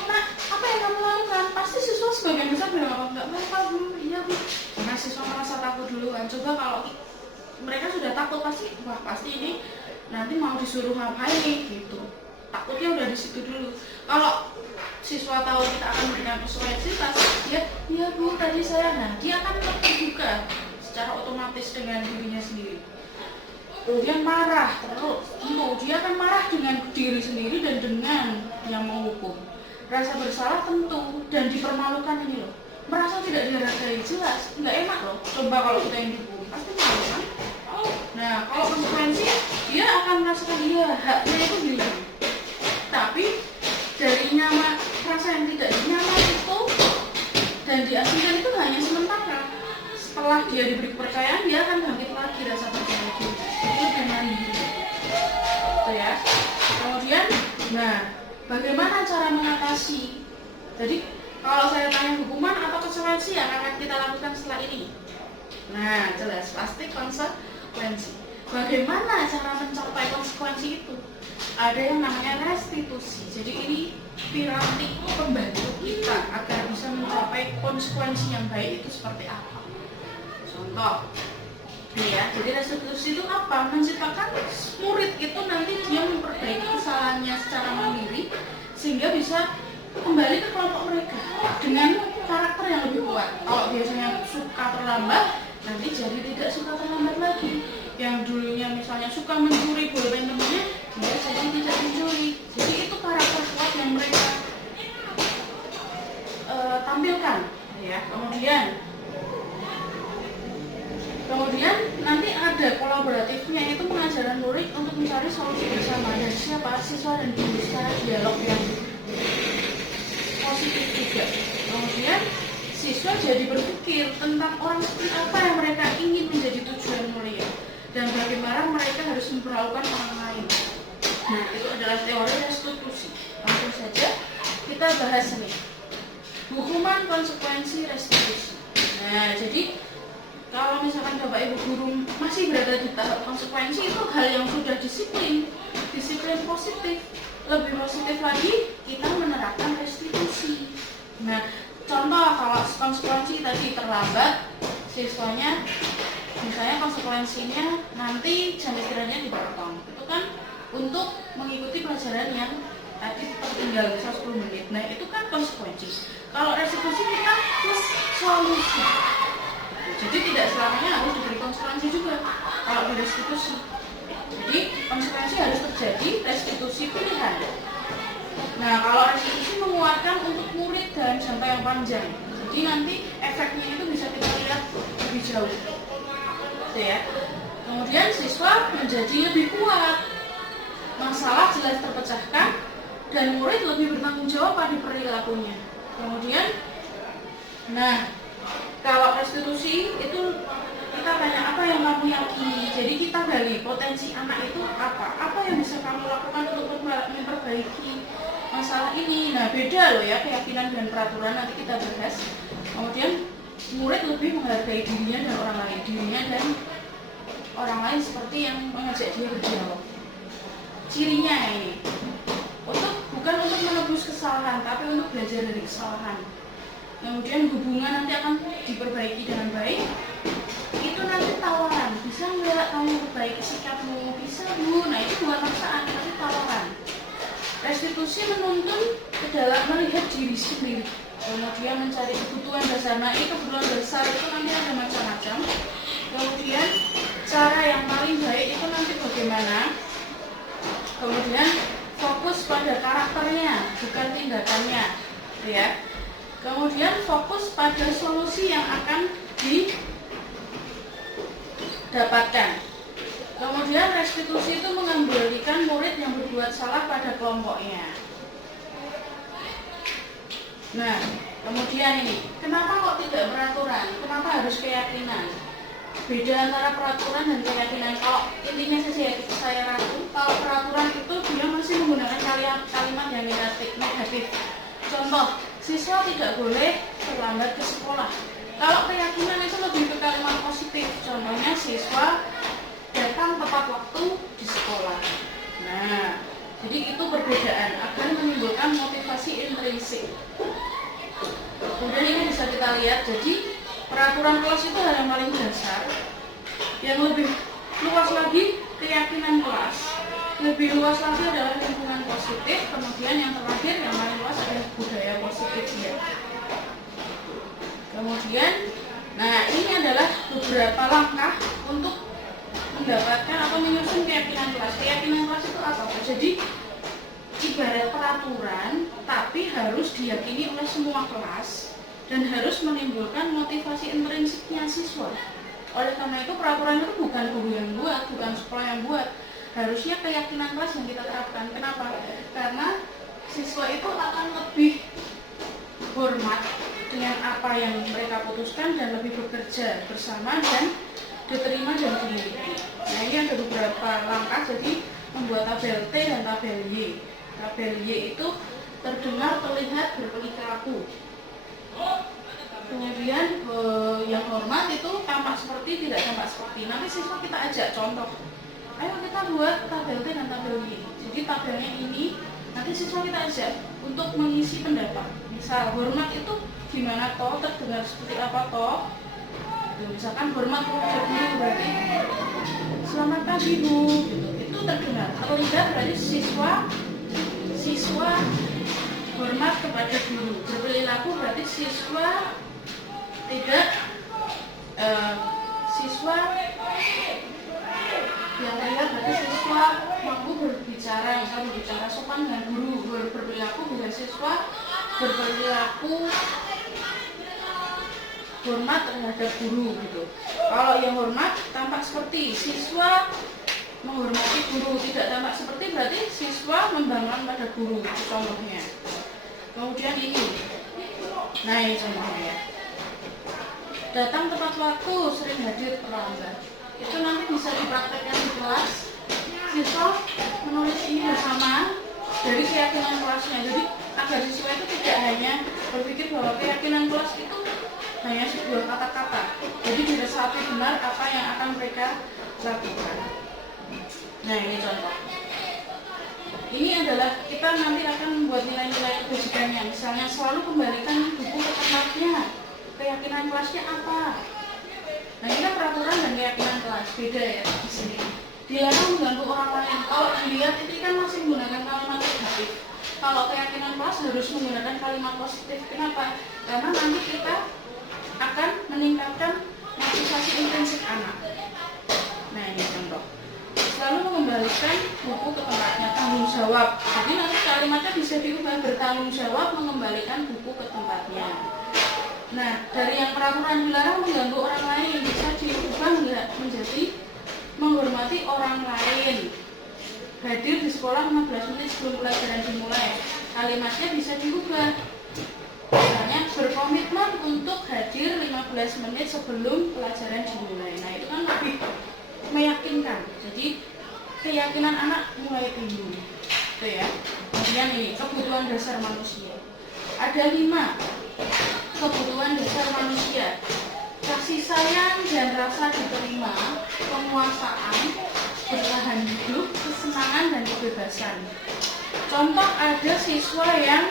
nak, apa yang kamu lakukan? Pasti siswa sebagian besar bilang enggak apa-apa Bu, iya Bu. Karena siswa merasa takut duluan. Coba kalau mereka sudah takut pasti, wah pasti ini nanti mau disuruh ngapain nih gitu. Takutnya udah di situ dulu. Kalau siswa tahu kita akan memberikan konsekuensi, dia, iya Bu tadi saya, nah dia akan terbuka secara otomatis dengan dirinya sendiri. Kemudian marah terus, tentu dia akan marah dengan diri sendiri dan dengan yang menghukum. Rasa bersalah tentu dan dipermalukan ini loh. Merasa tidak dihargai jelas, nggak enak loh. Coba kalau kita yang dihukum, pasti malu kan? Nah, kalau konsekuensi dia akan merasakan dia haknya itu gini. Tapi dari rasa yang tidak nyaman itu dan diasingkan itu hanya sementara. Setelah dia diberi kepercayaan, dia akan bangkit lagi rasa percaya diri. Itu dengan itu ya. Kemudian, nah, bagaimana cara mengatasi? Jadi kalau saya tanya hukuman atau konsekuensi yang akan kita lakukan setelah ini, nah jelas pasti konsekuensi. Bagaimana cara mencapai konsekuensi itu? Ada yang namanya restitusi. Jadi ini piranti pembantu kita agar bisa mencapai konsekuensi yang baik itu seperti apa? Contoh, ya, jadi restitusi itu apa? Menciptakan murid itu nanti dia memperbaiki kesalahannya secara mandiri sehingga bisa kembali ke kelompok mereka dengan karakter yang lebih kuat. Kalau biasanya suka terlambat, nanti jadi tidak suka terlambat lagi. Yang dulunya misalnya suka mencuri bolpen temannya, dia jadi tidak mencuri. Jadi itu karakter kuat yang mereka tampilkan, ya. Kemudian nanti ada kolaboratifnya, itu pengajaran murid untuk mencari solusi bersama dari siapa? Siswa dan guru secara dialog yang positif juga. Kemudian siswa jadi berpikir tentang orang seperti apa yang mereka ingin menjadi tujuan mulia dan bagaimana mereka harus memperlakukan orang lain. Nah, itu adalah teori restitusi. Langsung saja kita bahas ini. Hukuman, konsekuensi, restitusi. Nah, jadi kalau misalkan Bapak Ibu guru masih berada di tahap konsekuensi, itu hal yang sudah disiplin positif. Lebih positif lagi, kita menerapkan restitusi. Nah, contoh kalau konsekuensi tadi terlambat, siswanya misalnya konsekuensinya nanti jam istirahatnya dipotong. Itu kan untuk mengikuti pelajaran yang tadi tertinggal misal 10 menit. Nah, itu kan konsekuensi. Kalau restitusi kita plus solusi. Jadi tidak selamanya harus diberi konsekuensi juga kalau di restitusi. Jadi konsekuensi harus terjadi, restitusi pilihan. Nah, kalau restitusi menguatkan untuk murid dalam jangka yang panjang. Jadi nanti efeknya itu bisa kita lihat lebih jauh. Gitu ya. Kemudian siswa menjadi lebih kuat. Masalah jelas terpecahkan dan murid lebih bertanggung jawab pada perilakunya. Kemudian, nah, kalau restitusi itu kita tanya apa yang kamu yakini. Jadi kita gali potensi anak itu apa yang bisa kamu lakukan untuk memperbaiki masalah ini. Nah, beda loh ya keyakinan dan peraturan, nanti kita bahas. Kemudian murid lebih menghargai dirinya dan orang lain seperti yang mengajak dia berdialog. Cirinya ini bukan untuk menebus kesalahan, tapi untuk belajar dari kesalahan. Kemudian hubungan nanti akan diperbaiki dengan baik. Itu nanti tawaran, bisa nggak kamu perbaiki sikapmu? Bisa Bu. Nah, itu bukan paksaan, tapi tawaran. Restitusi menuntun ke dalam melihat diri sendiri. Kemudian mencari kebutuhan dasar. Nah, ini kebutuhan dasar itu nanti ada macam-macam. Kemudian cara yang paling baik itu nanti bagaimana. Kemudian fokus pada karakternya, bukan tindakannya, ya. Kemudian fokus pada solusi yang akan didapatkan. Kemudian restitusi itu mengembalikan murid yang berbuat salah pada kelompoknya. Nah, kemudian ini, kenapa kok tidak peraturan? Kenapa harus keyakinan? beda antara peraturan dan keyakinan. Kalau intinya saya rangkum, kalau peraturan itu dia masih menggunakan kalimat yang negatif. Contoh, siswa tidak boleh terlambat ke sekolah. Kalau keyakinan itu lebih ke kalimat positif. Contohnya, siswa datang tepat waktu di sekolah. Nah, jadi itu perbedaan akan menimbulkan motivasi intrinsik. Kemudian ini bisa kita lihat, jadi peraturan kelas itu hal yang paling dasar. Yang lebih luas lagi keyakinan kelas, lebih luas lagi adalah lingkungan positif, kemudian yang terakhir yang paling luas adalah budaya positif ya. Kemudian, nah ini adalah beberapa langkah untuk mendapatkan atau menyusun keyakinan kelas. Keyakinan kelas itu apa? Jadi ibarat peraturan, tapi harus diyakini oleh semua kelas dan harus menimbulkan motivasi intrinsiknya siswa. Oleh karena itu peraturan itu bukan guru yang buat, bukan sekolah yang buat. Harusnya keyakinan kelas yang kita terapkan. Kenapa? Karena siswa itu akan lebih hormat dengan apa yang mereka putuskan dan lebih bekerja bersama dan diterima dan dimiliki. Nah ini ada beberapa langkah, jadi membuat tabel T dan tabel Y. Tabel Y itu terdengar, terlihat, berperilaku. Kemudian yang hormat itu tampak seperti, tidak tampak seperti. Nanti siswa kita ajak contoh. Ayo kita buat tabel T dan tabel Y. Jadi tabelnya ini, nanti siswa kita ajak untuk mengisi pendapat. Misal hormat itu gimana toh, terdengar seperti apa toh. Misalkan hormat kepada guru berarti selamat pagi Bu, gitu. Itu terdengar, terlihat berarti siswa hormat kepada guru. Berperilaku berarti siswa tidak siswa yang terlihat berarti siswa mampu berbicara, misalnya berbicara sopan dengan guru. Berperilaku dengan siswa berperilaku hormat terhadap guru gitu. Kalau yang hormat tampak seperti siswa menghormati guru, tidak tampak seperti berarti siswa membanggakan pada guru, itu contohnya. Kemudian ini, nah ini contohnya, datang tepat waktu, sering hadir terlambat. Itu nanti bisa dipraktekkan di kelas. Siswa menulis ini bersama dari keyakinan kelasnya. Jadi agar siswa itu tidak hanya berpikir bahwa keyakinan kelas itu hanya sebuah kata-kata. Jadi diresapi benar apa yang akan mereka lakukan. Nah ini contoh. Ini adalah kita nanti akan membuat nilai-nilai kebajikannya. Misalnya selalu kembalikan buku ke tempatnya. Keyakinan kelasnya apa? Nah ini kan peraturan dan keyakinan kelas beda ya di sini. Dilarang mengganggu orang lain. Kalau dilihat ini kan masih menggunakan kalimat negatif. Kalau keyakinan kelas harus menggunakan kalimat positif. Kenapa? Karena nanti kita akan meningkatkan motivasi intrinsik anak. Nah ini contoh. Selalu mengembalikan buku ke tempatnya, tanggung jawab. Jadi nanti kalimatnya bisa diubah, bertanggung jawab mengembalikan buku ke tempatnya. Nah dari yang peraturan dilarang mengganggu orang lain bisa diubah enggak menjadi menghormati orang lain. Hadir di sekolah 15 menit sebelum pelajaran dimulai. Kalimatnya bisa diubah. Misalnya berkomitmen untuk hadir 15 menit sebelum pelajaran dimulai. Nah itu kan lebih meyakinkan. Jadi keyakinan anak mulai timbul. Itu ya. Kemudian ini kebutuhan dasar manusia. Ada 5 kebutuhan dasar manusia. Kasih sayang dan rasa diterima, penguasaan, bertahan hidup, kesenangan dan kebebasan. Contoh ada siswa yang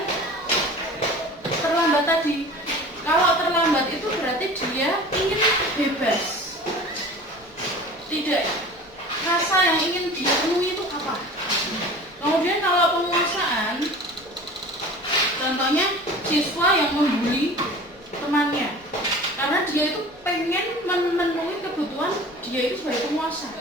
terlambat tadi. Kalau terlambat itu berarti dia ingin bebas. Tidak, rasa yang ingin dia penuhi itu apa? Kemudian kalau penguasaan, contohnya siswa yang membuli temannya karena dia itu pengen memenuhi kebutuhan dia itu sebagai penguasa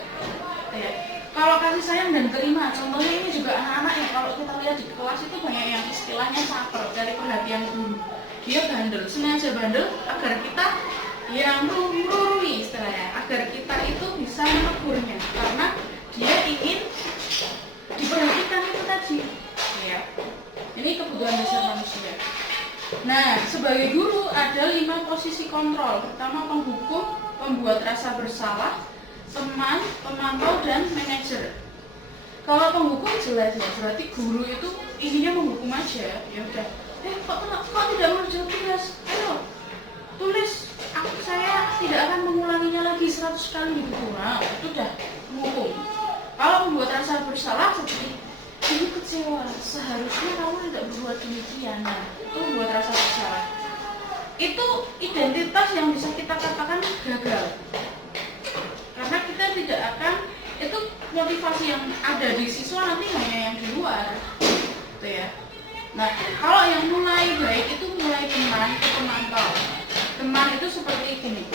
ya. Kalau kasih sayang dan terima, contohnya ini juga anak-anak yang kalau kita lihat di kelas itu banyak yang istilahnya caper, cari perhatian guru. Dia bandel, sengaja bandel agar kita yang merurui istilahnya, agar kita itu bisa menegurnya karena dia ingin diperhatikan itu tadi ya. Ini kebutuhan dasar manusia. Nah sebagai guru ada 5 posisi kontrol. Pertama penghukum, pembuat rasa bersalah, teman, pemantau, dan manajer. Kalau penghukum jelas ya, berarti guru itu intinya menghukum aja. Ya udah, kok tidak mengerjakan tugas? Ayo tulis, saya tidak akan mengulanginya lagi 100 kali gitu. Nah, itu udah menghukum. Kalau membuat rasa bersalah seperti ini kecewa, seharusnya kamu tidak berbuat demikian. Nah, itu membuat rasa bersalah. Itu identitas yang bisa kita katakan gagal. Karena kita tidak akan, itu motivasi yang ada di siswa nanti hanya yang di luar. Gitu ya. Nah, kalau yang mulai baik itu mulai teman ke pemantau. Teman itu seperti ini.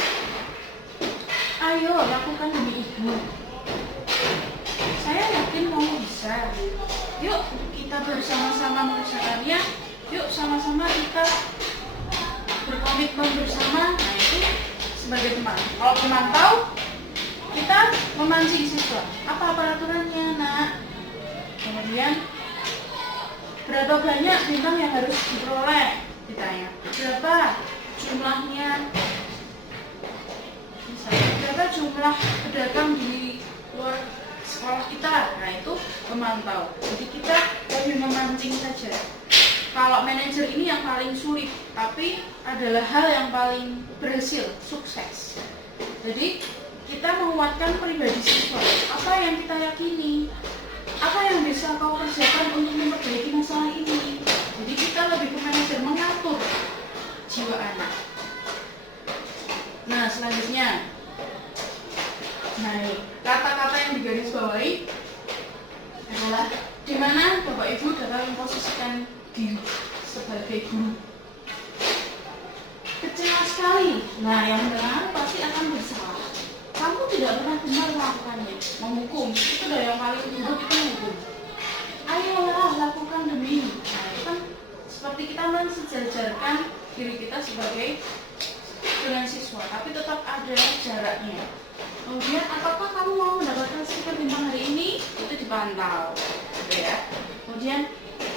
Ayo lakukan demi ibu. Saya yakin kamu bisa. Yuk kita bersama-sama mengerjakannya. Yuk sama-sama kita berkomitmen bersama. Nah itu sebagai teman. Kalau pemantau, kita memancing siswa. Apa peraturannya, Nak? Kemudian berapa banyak bintang yang harus diperoleh? Ditanya. Berapa jumlahnya? Misalnya, berapa jumlah pedagang di luar sekolah kita? Nah itu memantau. Jadi kita lebih memancing saja. Kalau manajer ini yang paling sulit, tapi adalah hal yang paling berhasil, sukses. Jadi kita menguatkan pribadi siswa. Apa yang kita yakini? Apa yang bisa kau kerjakan untuk memperbaiki masalah ini? Jadi kita lebih ke manajer, mengatur jiwa anak. Nah selanjutnya, kata-kata yang digarisbawahi adalah di mana Bapak Ibu dapat memposisikan diri sebagai guru. Kecewa sekali. Nah yang benar pasti akan bersalah. Kamu tidak pernah benar melakukannya. Menghukum, itu dah yang paling buruk, itu menghukum. Ayolah lakukan demi. Nah itu kan seperti kita mensejajarkan diri kita sebagai dengan siswa, tapi tetap ada jaraknya. Kemudian apakah kamu mau mendapatkan stiker bintang hari ini? Itu dipantau, gitu ya. Kemudian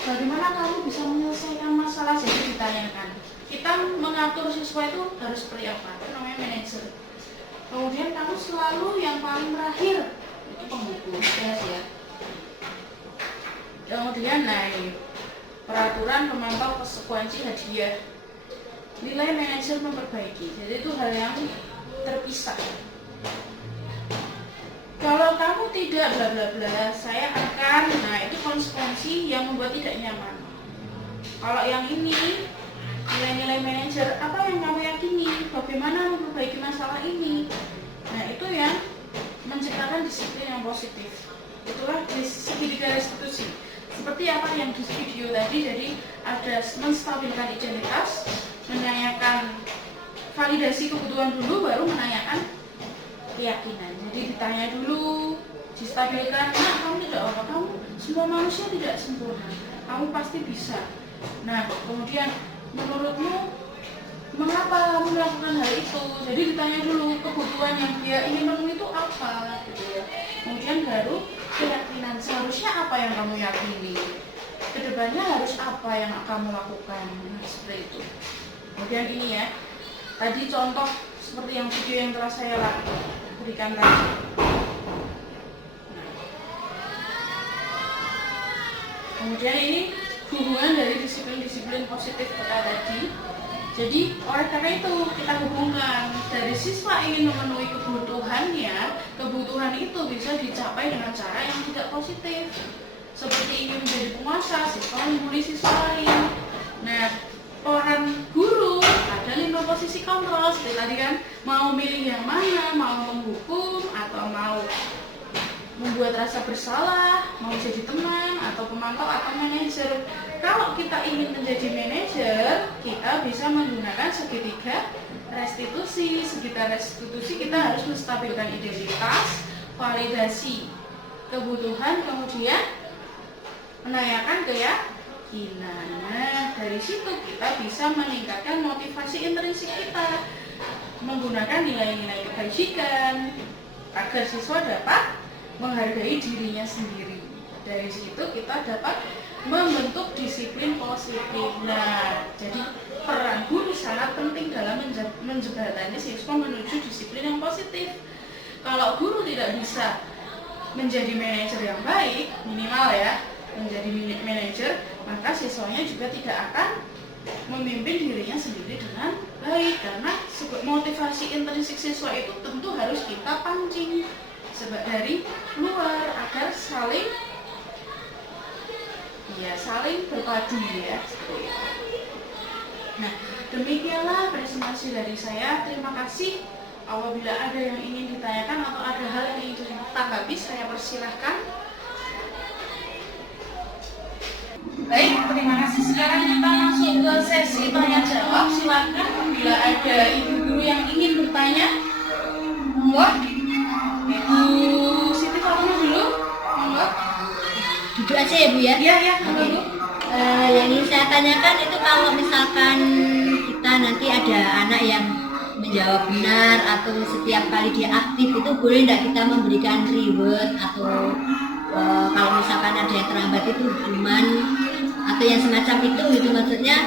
bagaimana kamu bisa menyelesaikan masalah? Jadi ditanyakan. Kita mengatur siswa itu harus seperti apa? Itu namanya manajer. Kemudian kamu selalu yang paling terakhir, itu penghukum, ya. Kemudian peraturan, pemantau, konsekuensi, hadiah. Nilai manajer memperbaiki. Jadi itu hal yang terpisah. Kalau kamu tidak bla bla bla, saya akan, itu konsekuensi yang membuat tidak nyaman. Kalau yang ini nilai-nilai manajer, apa yang kamu yakini? Bagaimana memperbaiki masalah ini? Nah itu yang menciptakan disiplin yang positif. Itulah segitiga restitusi. Seperti apa yang di video tadi, jadi ada menstabilkan identitas, menanyakan validasi kebutuhan dulu, baru menanyakan keyakinan. Jadi ditanya dulu, distabilkan. Nah kamu tidak apa, kamu semua manusia tidak sempurna, kamu pasti bisa. Nah kemudian menurutmu mengapa kamu melakukan hal itu? Jadi ditanya dulu kebutuhan yang dia ingin memenuhi itu apa, gitu ya. Kemudian baru keyakinan, seharusnya apa yang kamu yakini, kedepannya harus apa yang kamu lakukan. Nah, seperti itu. Kemudian ini ya, tadi contoh seperti yang video yang telah saya berikan tadi. Kemudian ini hubungan dari disiplin-disiplin positif kita tadi. Jadi oleh karena itu kita hubungkan dari siswa ingin memenuhi kebutuhannya, kebutuhan itu bisa dicapai dengan cara yang tidak positif. Seperti ingin menjadi penguasa, siswa membuli siswa lain. Nah, peran guru ada 5 posisi kontrol. Seperti tadi kan, mau milih yang mana, mau menghukum atau mau membuat rasa bersalah, mau jadi teman atau pemantau atau manajer. Kalau kita ingin menjadi manajer, kita bisa menggunakan segitiga restitusi. Segitiga restitusi kita harus menstabilkan identitas, validasi kebutuhan, kemudian menanyakan keyakinan. Nah, dari situ kita bisa meningkatkan motivasi intrinsik kita, menggunakan nilai-nilai kebajikan agar siswa dapat menghargai dirinya sendiri. Dari situ kita dapat membentuk disiplin positif. Nah, jadi peran guru sangat penting dalam menjaga menjembatani siswa menuju disiplin yang positif. Kalau guru tidak bisa menjadi manajer yang baik, minimal ya, menjadi manajer, maka siswanya juga tidak akan memimpin dirinya sendiri dengan baik, karena motivasi intrinsik siswa itu tentu harus kita pancing dari luar agar saling berpadu ya, seperti itu. Nah, demikianlah presentasi dari saya. Terima kasih. Apabila ada yang ingin ditanyakan atau ada hal yang ingin ditanggapi, saya persilahkan. Baik, terima kasih. Sekarang kita masuk ke sesi tanya jawab. Silakan bila ada ibu guru yang ingin bertanya. Monggo. Ibu Siti Fatima dulu. Monggo. Duduk aja ya Bu ya? Iya, monggo Bu. Yang ingin saya tanyakan itu kalau misalkan kita nanti ada anak yang menjawab benar atau setiap kali dia aktif itu boleh tidak kita memberikan reward atau kalau misalkan ada yang terlambat itu hukuman atau yang semacam itu gitu, maksudnya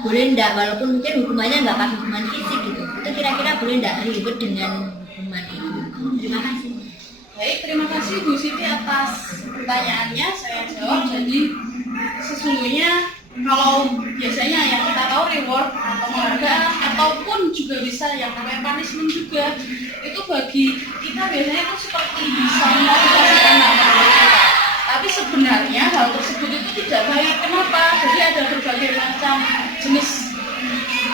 boleh tidak, walaupun mungkin hukumannya nggak pakai hukuman fisik gitu, itu kira-kira boleh tidak reward dengan hukuman itu? Terima kasih. Baik, terima kasih Bu Siti atas pertanyaannya. Saya jawab. Jadi sesungguhnya kalau biasanya yang kita tahu reward atau penghargaan ataupun juga bisa yang namanya punishment juga, itu bagi kita biasanya itu seperti bisa memotivasi anak. Tapi sebenarnya hal tersebut itu tidak baik. Kenapa? Jadi ada berbagai macam jenis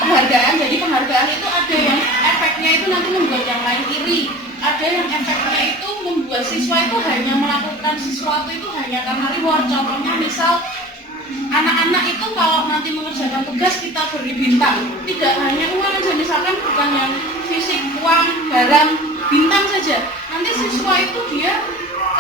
penghargaan. Jadi penghargaan itu ada yang efeknya itu nanti membuat yang lain iri. Ada yang efeknya itu membuat siswa itu hanya melakukan sesuatu itu hanya karena reward. Contohnya misal anak-anak itu kalau nanti mengerjakan tugas kita beri bintang, tidak hanya uang saja, misalkan bukan yang fisik, uang, barang, bintang saja. Nanti siswa itu dia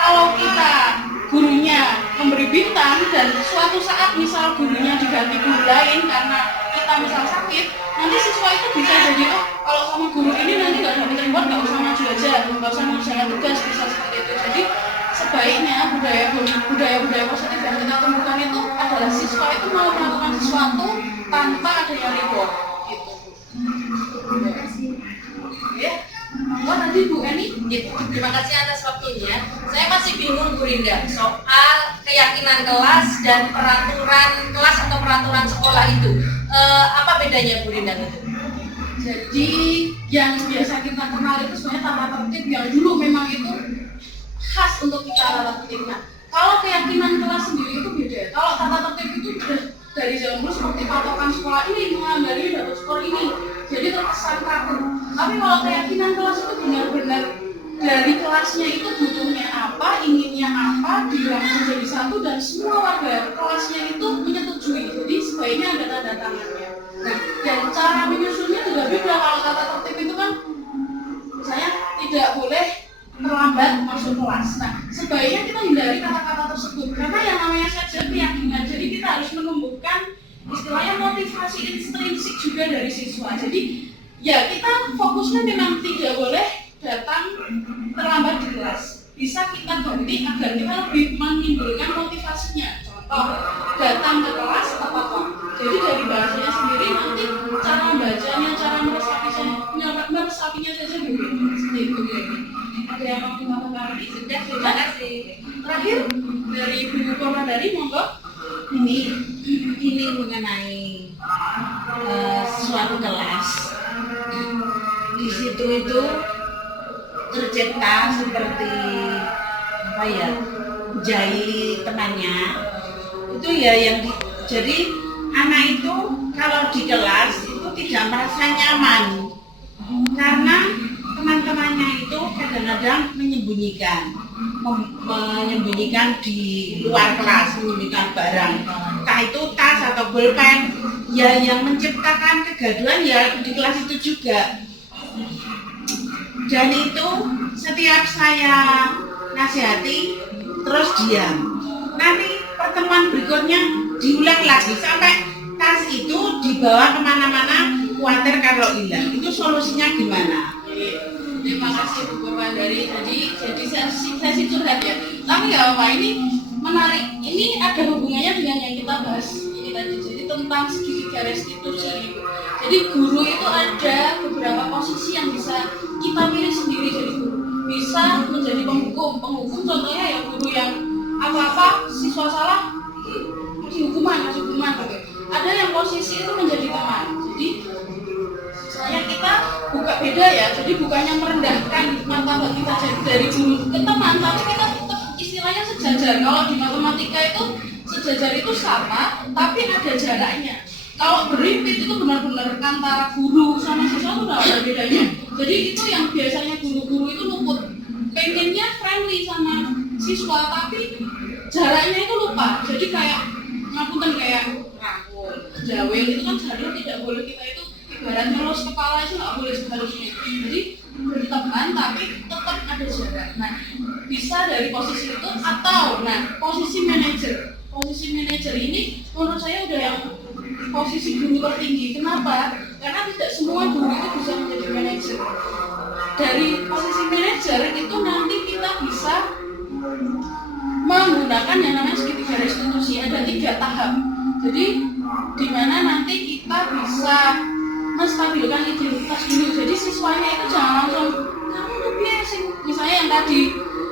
kalau kita gurunya memberi bintang dan suatu saat misal gurunya diganti guru lain karena kita misal sakit, nanti siswa itu bisa jadi kalau sama guru ini nanti nggak dapat reward, nggak usah maju aja, nggak usah mengerjakan tugas, bisa seperti itu. Jadi sebaiknya budaya positif yang kita temukan itu adalah siswa itu mau melakukan sesuatu tanpa adanya reward gitu. Terima kasih. Ya. Oh, tadi Bu Eni. Terima kasih atas waktunya. Saya masih bingung Bu Rinda soal keyakinan kelas dan peraturan kelas atau peraturan sekolah itu. Apa bedanya Bu Rinda itu? Jadi yang biasa kita kenal itu sebenarnya tata tertib yang dulu memang itu khas untuk kita tata tertib. Nah, kalau keyakinan kelas sendiri itu beda. Kalau tata tertib itu sudah dari zaman dulu seperti patokan sekolah ini, mengambil ini, dapat skor ini, jadi terkesan kaku. Tapi kalau keyakinan kelas itu benar-benar dari kelasnya itu butuhnya apa, inginnya apa, dirangkum menjadi satu dan semua warga kelasnya itu menyetujui. Jadi sebaiknya ada tanda tangannya. Nah, dan cara menyusunnya juga beda. Kalau tata tertib itu kan misalnya tidak boleh terlambat masuk kelas. Nah, sebaiknya kita hindari kata-kata tersebut karena yang namanya saja keyakinan. Jadi kita harus menumbuhkan istilahnya motivasi intrinsik juga dari siswa. Jadi ya kita fokusnya memang tidak boleh datang terlambat di kelas. Bisa kita ganti agar kita lebih menimbulkan motivasinya. Contoh, datang ke kelas tepat waktu. Jadi dari bahasanya sendiri nanti cara membacanya, cara meresapinya saja berbeda. Seperti itu. Ada yang mau ditambahkan lagi? Sudah, terima kasih. Terakhir dari Bu Kornadari, monggo. Ini mengenai suatu kelas. Di situ itu tercipta seperti apa ya, jahili temannya. Itu ya yang jadi anak itu kalau di kelas itu tidak merasa nyaman karena teman-temannya itu kadang-kadang menyembunyikan di luar kelas, menyembunyikan barang, entah itu tas atau bolpen. Ya yang menciptakan kegaduhan ya di kelas itu juga. Dan itu setiap saya nasihati terus diam. Nanti pertemuan berikutnya diulang lagi sampai tas itu dibawa kemana-mana, khawatir kalau hilang. Itu solusinya gimana? Terima kasih Bu Kornadari. Jadi sesi curhat ya. Tapi nggak apa, ini menarik. Ini ada hubungannya dengan yang kita bahas ini tadi. Jadi tentang segitiga restitusi. Jadi guru itu ada beberapa penghukum contohnya ya guru yang apa-apa siswa salah kasih hukuman gitu. Ada yang posisi itu menjadi teman. Jadi misalnya kita buka beda ya, jadi bukannya merendahkan martabat kita jadi dari guru ke teman, tapi kita tetap istilahnya sejajar. Kalau di matematika itu sejajar itu sama, tapi ada jaraknya. Kalau berimpit itu benar-benar antara guru sama siswa itu udah ada bedanya. Jadi itu yang biasanya guru-guru itu luput, pengennya friendly sama siswa, tapi jaraknya itu lupa. Jadi kayak ngapunten kayak rangkul, jawel itu kan seharusnya tidak boleh kita itu ibaratnya los kepala itu nggak boleh seharusnya. Jadi berteman tapi tetap ada jarak. Nah bisa dari posisi itu atau posisi manajer. Posisi manajer ini menurut saya udah yang posisi guru tertinggi. Kenapa? Karena tidak semua guru itu bisa menjadi manajer. Dari posisi manajer itu nanti kita bisa menggunakan yang namanya segitiga restitusi. Ada 3 tahap. Jadi di mana nanti kita bisa menstabilkan identitas dulu. Jadi siswanya itu jangan langsung kamu tuh biasa. Misalnya yang tadi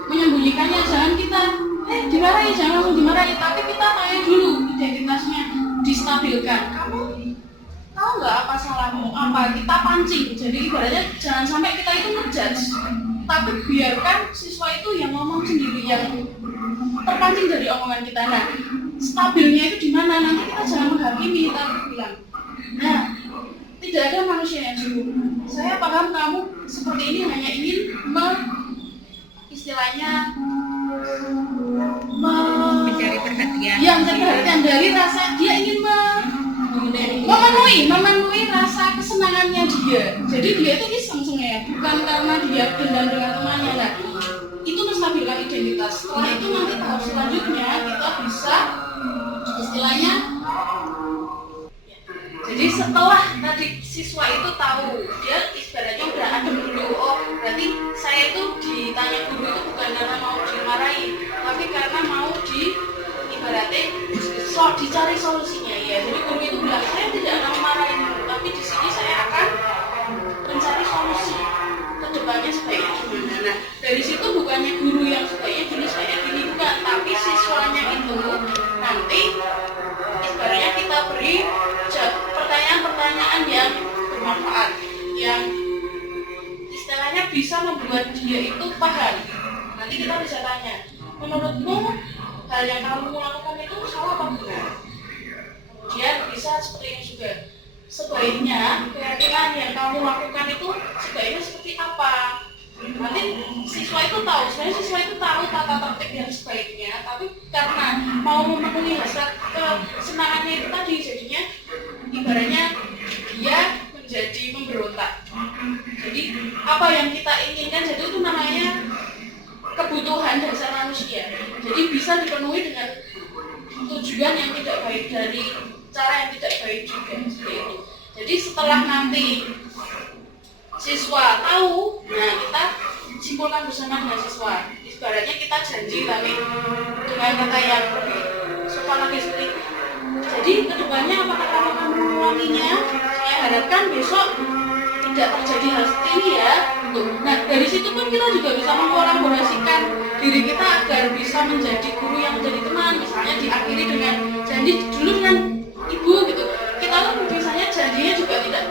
menyembunyikannya, jangan kita dimarahi, jangan langsung dimarahi, tapi kita tanya dulu identitasnya, distabilkan. Kamu tahu nggak apa salahmu? Apa kita pancing? Jadi ibaratnya jangan sampai kita itu ngejudge, tapi biarkan siswa itu yang ngomong sendiri, yang terpancing dari omongan kita. Nah, stabilnya itu di mana? Nanti kita jangan menghakimi, kita bilang, tidak ada manusia yang sempurna. Saya paham kamu seperti ini hanya ingin istilahnya mencari perhatian. Yang mencari perhatian dari rasa dia ingin memenuhi rasa kesenangannya dia. Jadi dia itu iseng sebenarnya, bukan karena dia dendam dengan temannya. Nah, itu menstabilkan identitas. Setelah itu nanti tahap selanjutnya kita bisa istilahnya. Jadi setelah tadi siswa itu tahu, dia ibaratnya udah adem dulu. Oh, berarti saya itu ditanya guru itu bukan karena mau dimarahi, tapi karena mau ibaratnya dicari solusinya ya. Jadi guru itu bilang saya tidak akan memarahi dulu, tapi di sini saya akan mencari solusi ke depannya sebaiknya gimana. Nah, dari situ bukannya guru yang sebaiknya gini bukan, tapi siswanya itu nanti ibaratnya kita beri pertanyaan-pertanyaan yang bermanfaat, yang istilahnya bisa membuat dia itu paham. Nanti kita bisa tanya, menurutmu hal yang kamu lakukan itu salah apa benar? Kemudian bisa seperti ini juga, sebaiknya keyakinan yang kamu lakukan itu sebaiknya seperti apa? Nanti siswa itu tahu, sebenarnya siswa itu tahu tata tertib yang sebaiknya, tapi karena mau memenuhi hasrat kesenangannya itu tadi, jadinya ibaratnya dia menjadi memberontak. Jadi apa yang kita inginkan, jadi itu namanya kebutuhan dasar manusia. Jadi bisa dipenuhi dengan tujuan yang tidak baik, dari cara yang tidak baik juga seperti itu. Jadi setelah nanti siswa tahu, kita simpulkan bersama dengan siswa. Ibaratnya kita janji tapi dengan kata yang lebih sopan lagi seperti itu. Jadi kedepannya apakah kamu akan mengulanginya? Saya harapkan besok tidak terjadi hal seperti ini ya. Nah dari situ pun kita juga bisa mengkolaborasikan diri kita agar bisa menjadi guru yang menjadi teman. Misalnya diakhiri dengan janji dulu dengan ibu gitu. Kita kan misalnya janjinya juga tidak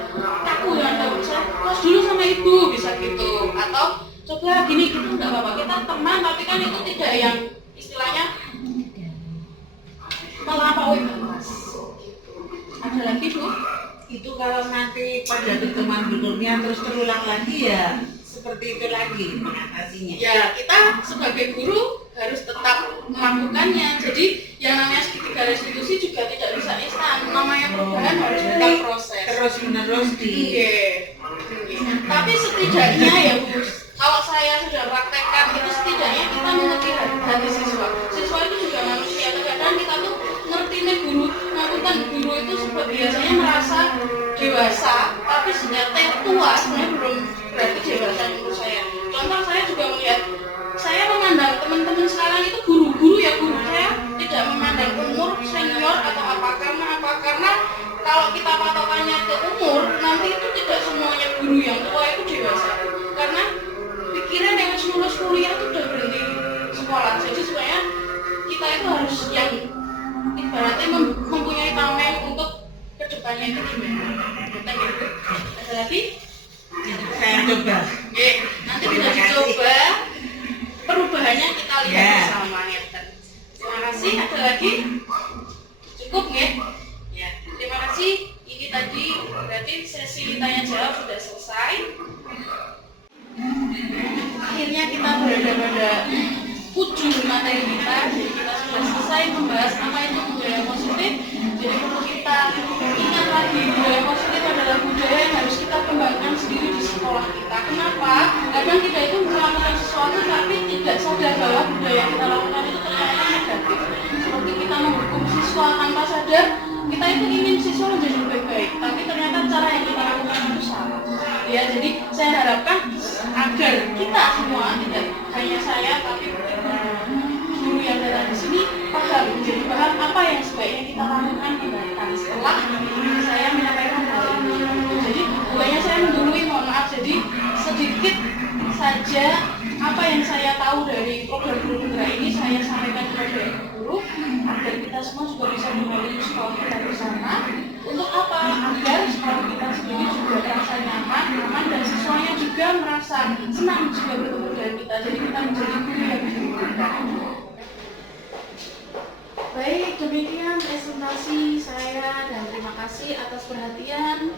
kaku dengan kamu. Misalnya kelas dulu sama ibu bisa gitu. Atau coba gini gitu nggak apa-apa. Kita teman tapi kan itu tidak yang istilahnya melampaui batas. Ada lagi Bu? Itu kalau nanti pada pertemuan berikutnya terus terulang lagi ya seperti itu lagi mengatasinya. Ya kita sebagai guru harus tetap melakukannya. Jadi yang namanya segitiga restitusi juga tidak bisa instan. Namanya perubahan harus tetap proses. Terus menerus Tapi setidaknya ya Bu, kalau saya sudah praktekkan itu setidaknya kita mengerti hati siswa. Siswa itu juga manusia. Kadang kita tuh ngerti nih guru, melakukan guru itu biasanya merasa dewasa, tapi sebenarnya tua sebenarnya belum berarti dewasa menurut saya. Contoh saya juga melihat, saya memandang teman-teman sekarang itu guru-guru ya, guru saya tidak memandang umur senior atau apa. Karena kalau kita patokannya ke umur, nanti itu tidak semuanya guru yang tua itu dewasa. Karena pikiran yang lulus kuliah itu udah berhenti perubahannya itu gimana. Betul gitu. Ada lagi? Saya coba. Oke, nanti bisa dicoba perubahannya kita lihat bersama ya. Terima kasih. Ada lagi? Cukup ya? Ya. Terima kasih. Ini tadi berarti sesi tanya jawab sudah selesai. Akhirnya kita berada pada ujung materi kita. Jadi kita sudah selesai membahas apa itu budaya positif. Jadi perlu kita ingat lagi, budaya positif adalah budaya yang harus kita kembangkan sendiri di sekolah kita. Kenapa? Kadang kita itu melakukan sesuatu tapi tidak sadar bahwa budaya yang kita lakukan itu ternyata negatif. Seperti kita menghukum siswa tanpa sadar, kita itu ingin siswa menjadi lebih baik, tapi ternyata cara yang kita lakukan itu salah. Ya, jadi saya harapkan agar kita semua, tidak hanya saya, tapi guru yang datang di sini paham, menjadi paham apa yang sebaiknya kita lakukan tindakan setelah saya menyampaikan hal ini. Jadi bukannya saya mendului, mohon maaf. Jadi sedikit saja apa yang saya tahu dari program Guru Penggerak ini saya sampaikan kepada ibu guru agar kita semua juga bisa mengalami sekolah kita bersama. Untuk apa? Agar sekolah kita sendiri juga merasa nyaman, dan siswanya juga merasa senang juga bertemu dengan kita. Jadi kita menjadi guru yang menyenangkan. Baik, demikian presentasi saya dan terima kasih atas perhatian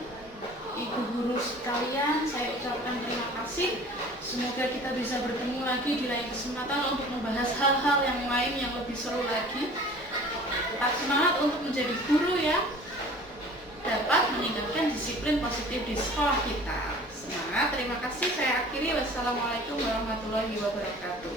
ibu guru sekalian. Saya ucapkan terima kasih. Semoga kita bisa bertemu lagi di lain kesempatan untuk membahas hal-hal yang lain yang lebih seru lagi. Tetap semangat untuk menjadi guru yang dapat meningkatkan disiplin positif di sekolah kita. Semangat, terima kasih. Saya akhiri. Wassalamualaikum warahmatullahi wabarakatuh.